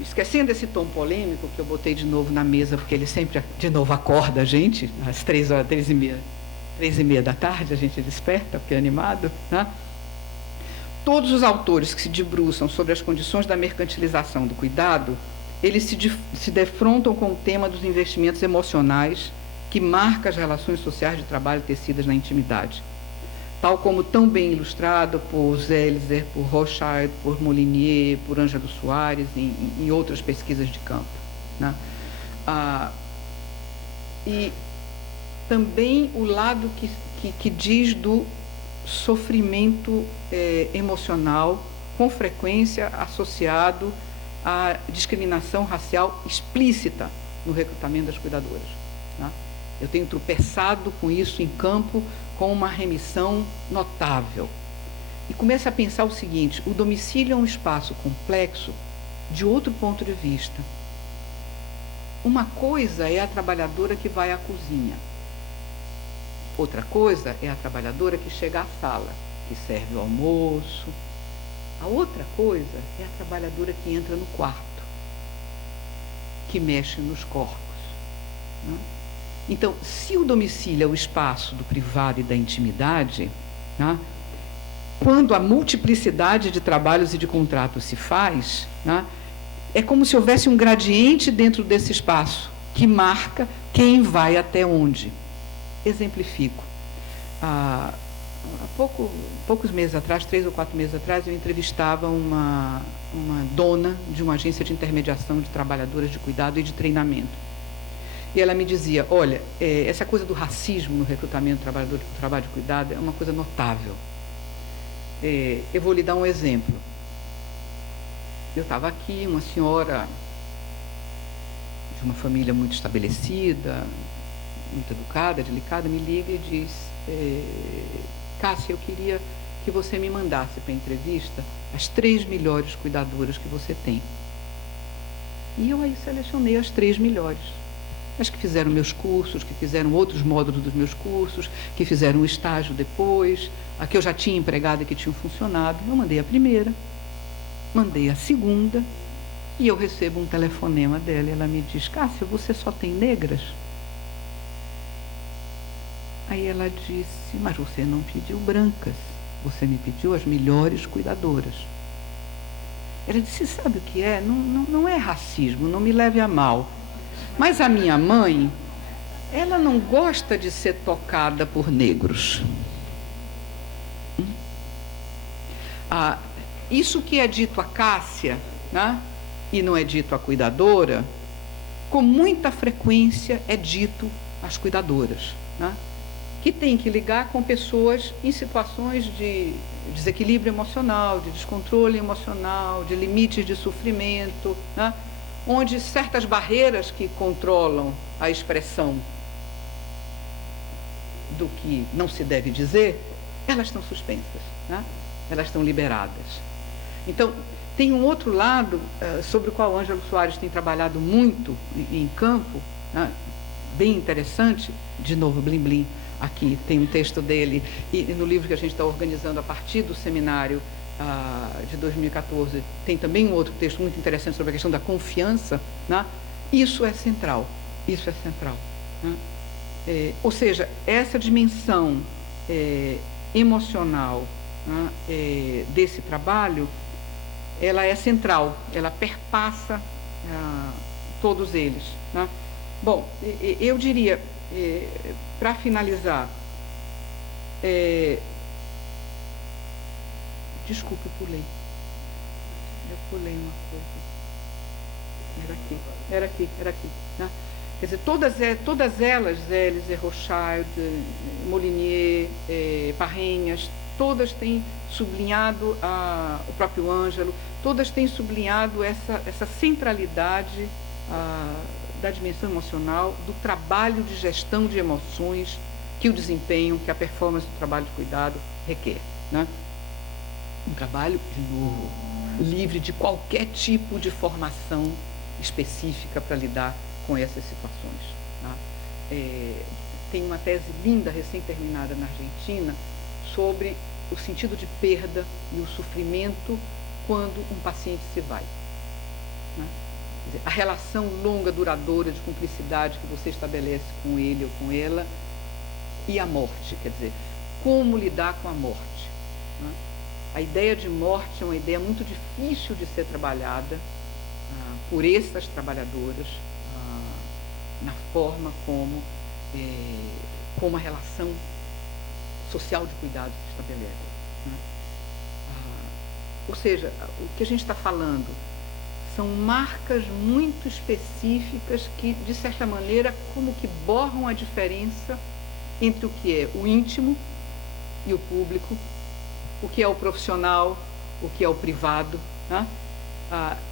esquecendo esse tom polêmico que eu botei de novo na mesa, porque ele sempre, de novo, acorda a gente, às 3h30 da tarde, a gente desperta, porque é animado, né? Todos os autores que se debruçam sobre as condições da mercantilização do cuidado, eles se defrontam com o tema dos investimentos emocionais que marca as relações sociais de trabalho tecidas na intimidade, tal como tão bem ilustrado por Zelizer, por Rothschild, por Molinier, por Ângelo Soares, em outras pesquisas de campo, né? E também o lado que diz do sofrimento emocional, com frequência associado à discriminação racial explícita no recrutamento das cuidadoras, né? Eu tenho tropeçado com isso em campo com uma remissão notável. E começo a pensar o seguinte: o domicílio é um espaço complexo de outro ponto de vista. Uma coisa é a trabalhadora que vai à cozinha. Outra coisa é a trabalhadora que chega à sala, que serve o almoço. A outra coisa é a trabalhadora que entra no quarto, que mexe nos corpos, né? Então, se o domicílio é o espaço do privado e da intimidade, né, quando a multiplicidade de trabalhos e de contratos se faz, né, é como se houvesse um gradiente dentro desse espaço que marca quem vai até onde. Exemplifico. Há poucos meses atrás, 3 ou 4 meses atrás, eu entrevistava uma dona de uma agência de intermediação de trabalhadoras de cuidado e de treinamento. E ela me dizia: olha, essa coisa do racismo no recrutamento do trabalhador de trabalho de cuidado é uma coisa notável. Eu vou lhe dar um exemplo. Eu estava aqui, uma senhora de uma família muito estabelecida, muito educada, delicada, me liga e diz: Cássia, eu queria que você me mandasse para a entrevista as 3 melhores cuidadoras que você tem. E eu aí selecionei as 3 melhores. As que fizeram meus cursos, que fizeram outros módulos dos meus cursos, que fizeram o estágio depois, a que eu já tinha empregado e que tinham funcionado. Eu mandei a primeira, mandei a segunda, e eu recebo um telefonema dela e ela me diz: Cássia, você só tem negras? Aí ela disse: mas você não pediu brancas, você me pediu as melhores cuidadoras. Ela disse: sabe o que é? Não é racismo, não me leve a mal. Mas a minha mãe, ela não gosta de ser tocada por negros. Isso que é dito a Cássia, né, e não é dito à cuidadora, com muita frequência é dito às cuidadoras, né, que tem que ligar com pessoas em situações de desequilíbrio emocional, de descontrole emocional, de limites de sofrimento, né, onde certas barreiras que controlam a expressão do que não se deve dizer, elas estão suspensas, né? Elas estão liberadas. Então, tem um outro lado sobre o qual Ângelo Soares tem trabalhado muito em campo, né? Bem interessante, de novo, Blim Blim, aqui tem um texto dele, e no livro que a gente está organizando a partir do seminário de 2014, tem também um outro texto muito interessante sobre a questão da confiança, né? Isso é central, né? Ou seja, essa dimensão emocional, né, desse trabalho, ela é central, ela perpassa todos eles, né? Bom, eu diria, para finalizar, desculpe, eu pulei uma coisa. Era aqui. Né? Quer dizer, todas elas, Zelizer, Rothschild, Molinier, Parrenhas, todas têm sublinhado, o próprio Ângelo, todas têm sublinhado essa centralidade da dimensão emocional, do trabalho de gestão de emoções que o desempenho, que a performance do trabalho de cuidado requer, né? Um trabalho, de novo, livre de qualquer tipo de formação específica para lidar com essas situações. Tá? Tem uma tese linda, recém-terminada na Argentina, sobre o sentido de perda e o sofrimento quando um paciente se vai. Né? Quer dizer, a relação longa, duradoura, de cumplicidade que você estabelece com ele ou com ela e a morte, quer dizer, como lidar com a morte. Né? A ideia de morte é uma ideia muito difícil de ser trabalhada por essas trabalhadoras na forma como a relação social de cuidado se estabelece. Né? Ou seja, o que a gente está falando são marcas muito específicas que, de certa maneira, como que borram a diferença entre o que é o íntimo e o público, o que é o profissional, o que é o privado. Né?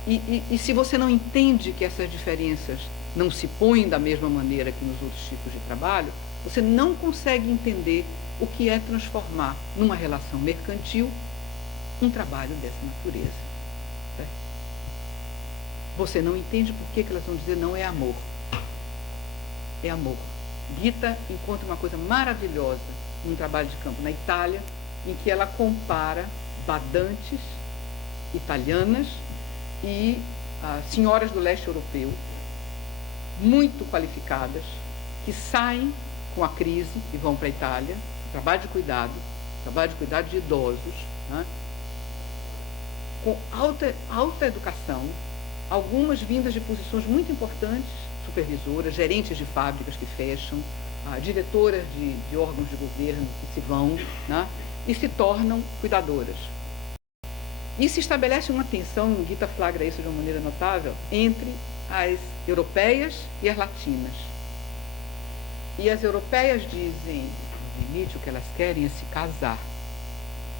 E se você não entende que essas diferenças não se põem da mesma maneira que nos outros tipos de trabalho, você não consegue entender o que é transformar numa relação mercantil um trabalho dessa natureza. Certo? Você não entende por que elas vão dizer não é amor. É amor. Gita encontra uma coisa maravilhosa num trabalho de campo na Itália, em que ela compara badantes italianas e senhoras do leste europeu, muito qualificadas, que saem com a crise e vão para a Itália, trabalho de cuidado de idosos, né? Com alta educação, algumas vindas de posições muito importantes, supervisoras, gerentes de fábricas que fecham, diretoras de órgãos de governo que se vão, né? E se tornam cuidadoras. E se estabelece uma tensão, o Gita flagra isso de uma maneira notável, entre as europeias e as latinas. E as europeias dizem, no limite, o que elas querem é se casar.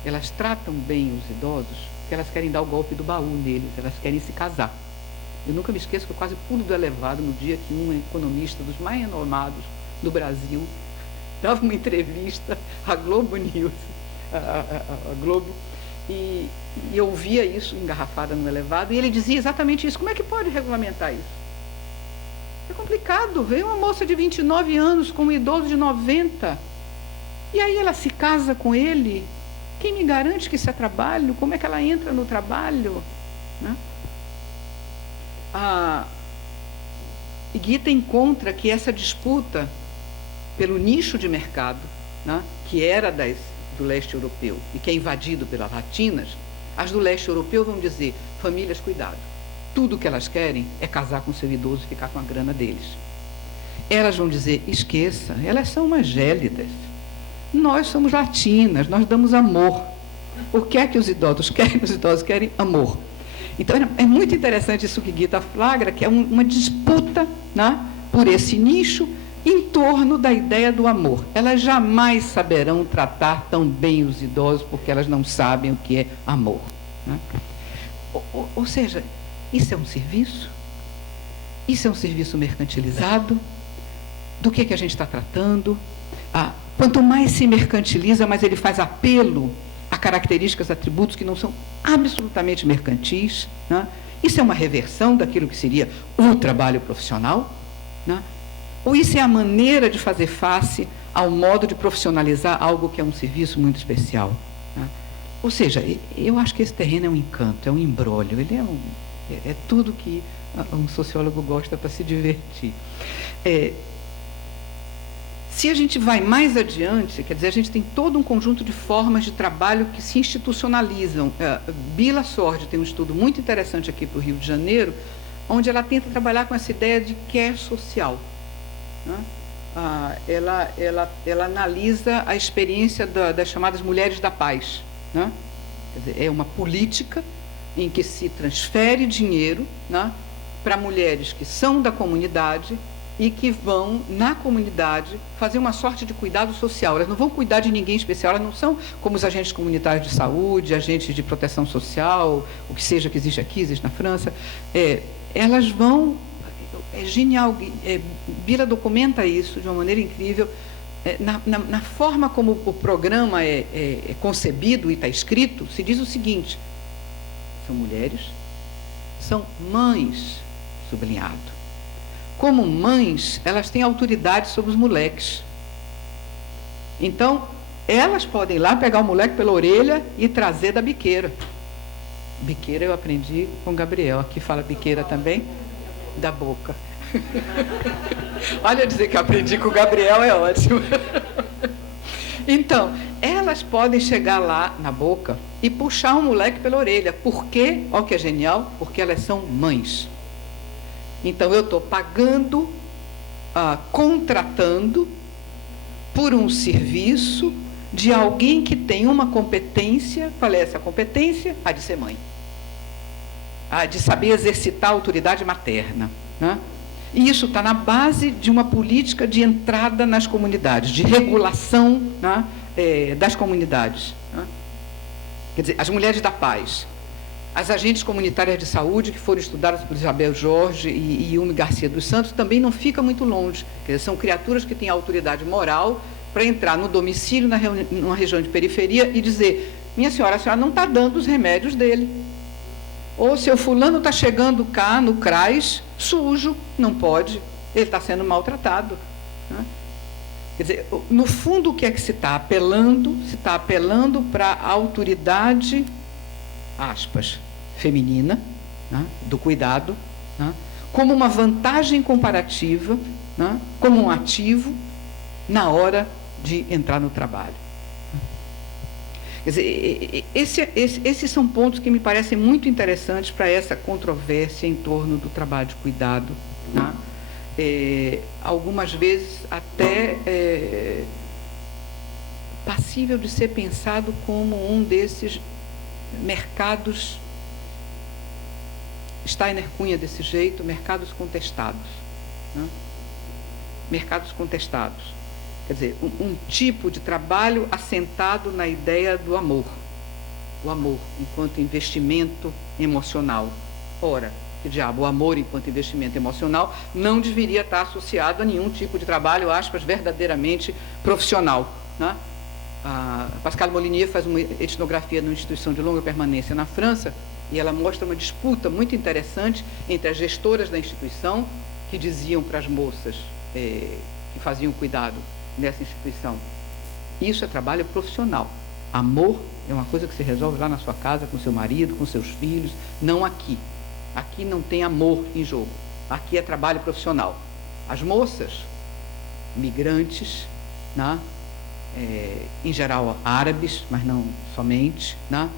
Elas tratam bem os idosos, porque elas querem dar o golpe do baú neles, elas querem se casar. Eu nunca me esqueço que eu quase pulo do elevado no dia que um economista dos mais renomados do Brasil dava uma entrevista à Globo News, a Globo, e eu ouvia isso engarrafada no elevado, e ele dizia exatamente isso. Como é que pode regulamentar isso? É complicado. Veio uma moça de 29 anos com um idoso de 90, e aí ela se casa com ele. Quem me garante que isso é trabalho? Como é que ela entra no trabalho? Né? E Gita encontra que essa disputa pelo nicho de mercado, né, que era do leste europeu e que é invadido pelas latinas, as do leste europeu vão dizer: famílias, cuidado. Tudo que elas querem é casar com seu idoso e ficar com a grana deles. Elas vão dizer: esqueça, elas são umas gélidas. Nós somos latinas, nós damos amor. O que é que os idosos querem? Os idosos querem amor. Então, é muito interessante isso que Gita flagra, que é uma disputa, né, por esse nicho em torno da ideia do amor. Elas jamais saberão tratar tão bem os idosos porque elas não sabem o que é amor. Né? Ou seja, isso é um serviço? Isso é um serviço mercantilizado? Do que a gente está tratando? Quanto mais se mercantiliza, mais ele faz apelo a características, atributos que não são absolutamente mercantis. Né? Isso é uma reversão daquilo que seria o trabalho profissional? Né? Ou isso é a maneira de fazer face ao modo de profissionalizar algo que é um serviço muito especial? Né? Ou seja, eu acho que esse terreno é um encanto, é um imbróglio, ele é tudo que um sociólogo gosta para se divertir. Se a gente vai mais adiante, quer dizer, a gente tem todo um conjunto de formas de trabalho que se institucionalizam. Bila Sordi tem um estudo muito interessante aqui para o Rio de Janeiro, onde ela tenta trabalhar com essa ideia de care social. Né? Ela analisa a experiência das chamadas mulheres da paz. Né? Quer dizer, é uma política em que se transfere dinheiro, né, para mulheres que são da comunidade e que vão, na comunidade, fazer uma sorte de cuidado social. Elas não vão cuidar de ninguém especial, elas não são como os agentes comunitários de saúde, agentes de proteção social, o que seja que existe aqui, existe na França. Elas vão... É genial, Bila documenta isso de uma maneira incrível. Na forma como o programa é concebido e está escrito, se diz o seguinte: são mulheres, são mães, sublinhado. Como mães, elas têm autoridade sobre os moleques. Então, elas podem ir lá pegar o moleque pela orelha e trazer da biqueira. Biqueira eu aprendi com Gabriel. Aqui fala biqueira também, da boca. Olha, dizer que eu aprendi com o Gabriel é ótimo. Então, elas podem chegar lá na boca e puxar um moleque pela orelha. Por quê? Olha que é genial, porque elas são mães. Então, eu estou pagando, contratando por um serviço de alguém que tem uma competência. Qual é essa competência? A de ser mãe. A de saber exercitar a autoridade materna, né? E isso está na base de uma política de entrada nas comunidades, de regulação, né, das comunidades, né? Quer dizer, as mulheres da paz, as agentes comunitárias de saúde que foram estudadas por Isabel Jorge e Ilme Garcia dos Santos também não fica muito longe. Quer dizer, são criaturas que têm autoridade moral para entrar no domicílio, numa região de periferia e dizer: minha senhora, a senhora não está dando os remédios dele. Ou seu fulano está chegando cá no CRAS sujo, não pode, ele está sendo maltratado, né? Quer dizer, no fundo, o que é que se está apelando? Se está apelando para a autoridade, aspas, feminina, né, do cuidado, né, como uma vantagem comparativa, né, como um ativo na hora de entrar no trabalho. Quer dizer, esses são pontos que me parecem muito interessantes para essa controvérsia em torno do trabalho de cuidado, né? Algumas vezes até passível de ser pensado como um desses mercados, Steiner cunha desse jeito, mercados contestados, né? Mercados contestados. Quer dizer, um tipo de trabalho assentado na ideia do amor. O amor enquanto investimento emocional. Ora, que diabo, o amor enquanto investimento emocional não deveria estar associado a nenhum tipo de trabalho, aspas, verdadeiramente profissional, né? A Pascale Molinier faz uma etnografia numa instituição de longa permanência na França e ela mostra uma disputa muito interessante entre as gestoras da instituição, que diziam para as moças que faziam cuidado nessa instituição: isso é trabalho profissional. Amor é uma coisa que se resolve lá na sua casa, com seu marido, com seus filhos, não aqui. Aqui não tem amor em jogo. Aqui é trabalho profissional. As moças, migrantes, né, em geral árabes, mas não somente, né,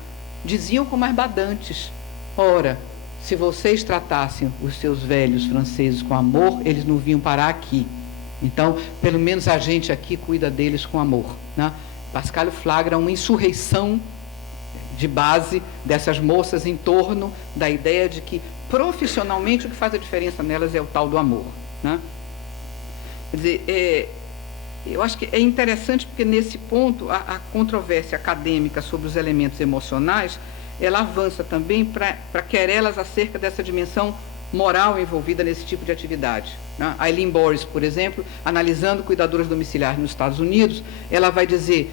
diziam com mais badantes: ora, se vocês tratassem os seus velhos franceses com amor, eles não vinham parar aqui. Então, pelo menos a gente aqui cuida deles com amor, né? Pascal flagra uma insurreição de base dessas moças em torno da ideia de que, profissionalmente, o que faz a diferença nelas é o tal do amor, né? Quer dizer, eu acho que é interessante porque, nesse ponto, a controvérsia acadêmica sobre os elementos emocionais, ela avança também para querelas acerca dessa dimensão moral envolvida nesse tipo de atividade, né? A Eileen Boris, por exemplo, analisando cuidadoras domiciliares nos Estados Unidos, ela vai dizer: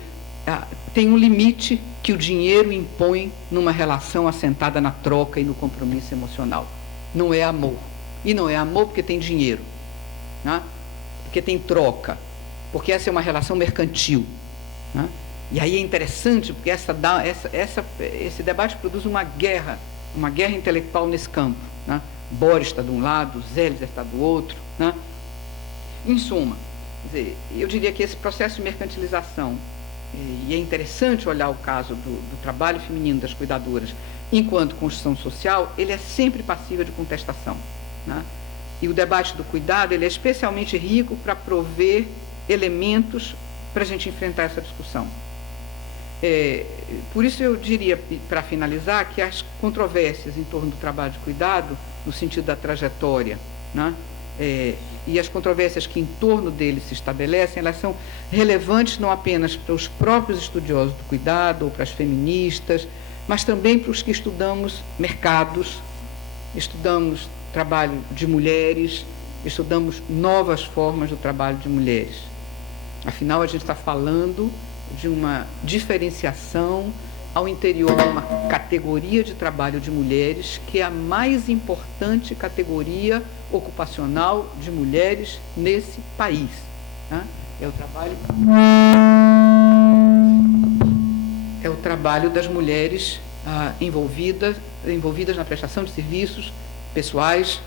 tem um limite que o dinheiro impõe numa relação assentada na troca e no compromisso emocional. Não é amor. E não é amor porque tem dinheiro, né? Porque tem troca, porque essa é uma relação mercantil, né? E aí é interessante porque esse debate produz uma guerra intelectual nesse campo, né? Boris está de um lado, Zelizer está do outro, né? Em suma, quer dizer, eu diria que esse processo de mercantilização, e é interessante olhar o caso do trabalho feminino das cuidadoras enquanto construção social, ele é sempre passível de contestação, né? E o debate do cuidado, ele é especialmente rico para prover elementos para a gente enfrentar essa discussão. Por isso eu diria, para finalizar, que as controvérsias em torno do trabalho de cuidado, no sentido da trajetória, né, e as controvérsias que em torno dele se estabelecem, elas são relevantes não apenas para os próprios estudiosos do cuidado ou para as feministas, mas também para os que estudamos mercados, estudamos trabalho de mulheres, estudamos novas formas do trabalho de mulheres. Afinal, a gente está falando de uma diferenciação ao interior de uma categoria de trabalho de mulheres, que é a mais importante categoria ocupacional de mulheres nesse país. Né? É o trabalho das mulheres envolvidas na prestação de serviços pessoais,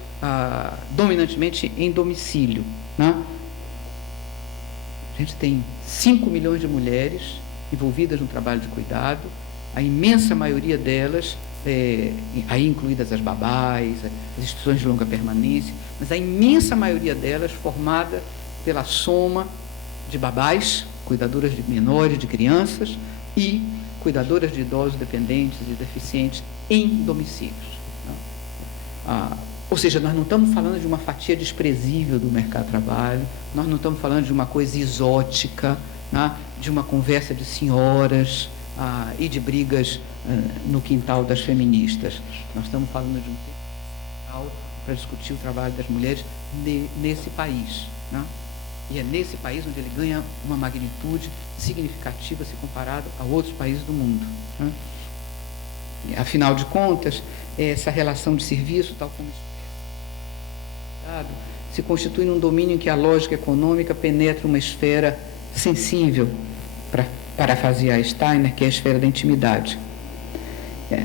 dominantemente em domicílio. Né? A gente tem 5 milhões de mulheres envolvidas no trabalho de cuidado, a imensa maioria delas, aí incluídas as babás, as instituições de longa permanência, mas a imensa maioria delas formada pela soma de babás, cuidadoras de menores, de crianças, e cuidadoras de idosos dependentes e deficientes em domicílios. Ou seja, nós não estamos falando de uma fatia desprezível do mercado de trabalho, nós não estamos falando de uma coisa exótica, né, de uma conversa de senhoras e de brigas no quintal das feministas. Nós estamos falando de um quintal para discutir o trabalho das mulheres nesse país. Né? E é nesse país onde ele ganha uma magnitude significativa se comparado a outros países do mundo. Né? Afinal de contas, essa relação de serviço, tal como se constitui num domínio em que a lógica econômica penetra uma esfera sensível, para parafrasear Steiner, que é a esfera da intimidade.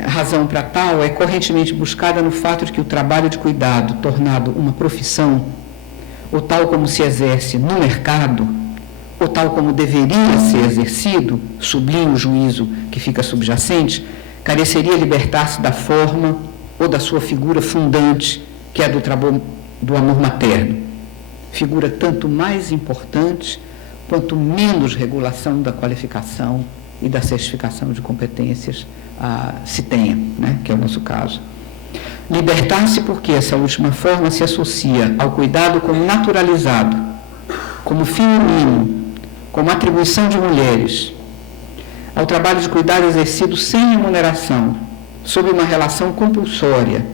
A razão para tal é correntemente buscada no fato de que o trabalho de cuidado, tornado uma profissão, ou tal como se exerce no mercado, ou tal como deveria ser exercido, sublime o juízo que fica subjacente, careceria libertar-se da forma ou da sua figura fundante, que é a do amor materno. Figura tanto mais importante quanto menos regulação da qualificação e da certificação de competências se tenha, né, que é o nosso caso. Libertar-se porque essa última forma se associa ao cuidado como naturalizado, como fim mínimo, como atribuição de mulheres, ao trabalho de cuidado exercido sem remuneração, sob uma relação compulsória,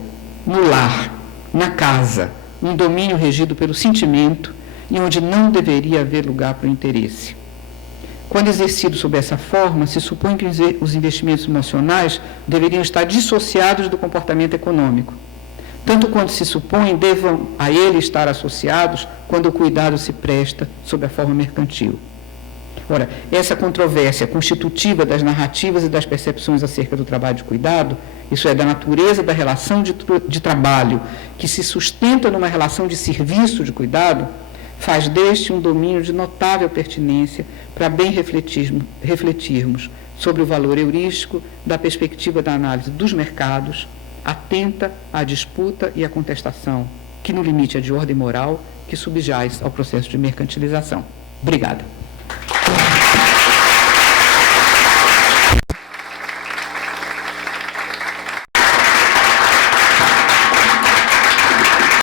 no lar, na casa, um domínio regido pelo sentimento e onde não deveria haver lugar para o interesse. Quando exercido sob essa forma, se supõe que os investimentos emocionais deveriam estar dissociados do comportamento econômico. Tanto quanto se supõe, devam a ele estar associados quando o cuidado se presta sob a forma mercantil. Ora, essa controvérsia constitutiva das narrativas e das percepções acerca do trabalho de cuidado, isso é, da natureza da relação de trabalho que se sustenta numa relação de serviço de cuidado, faz deste um domínio de notável pertinência para bem refletirmos sobre o valor heurístico da perspectiva da análise dos mercados, atenta à disputa e à contestação, que no limite é de ordem moral, que subjaz ao processo de mercantilização. Obrigada.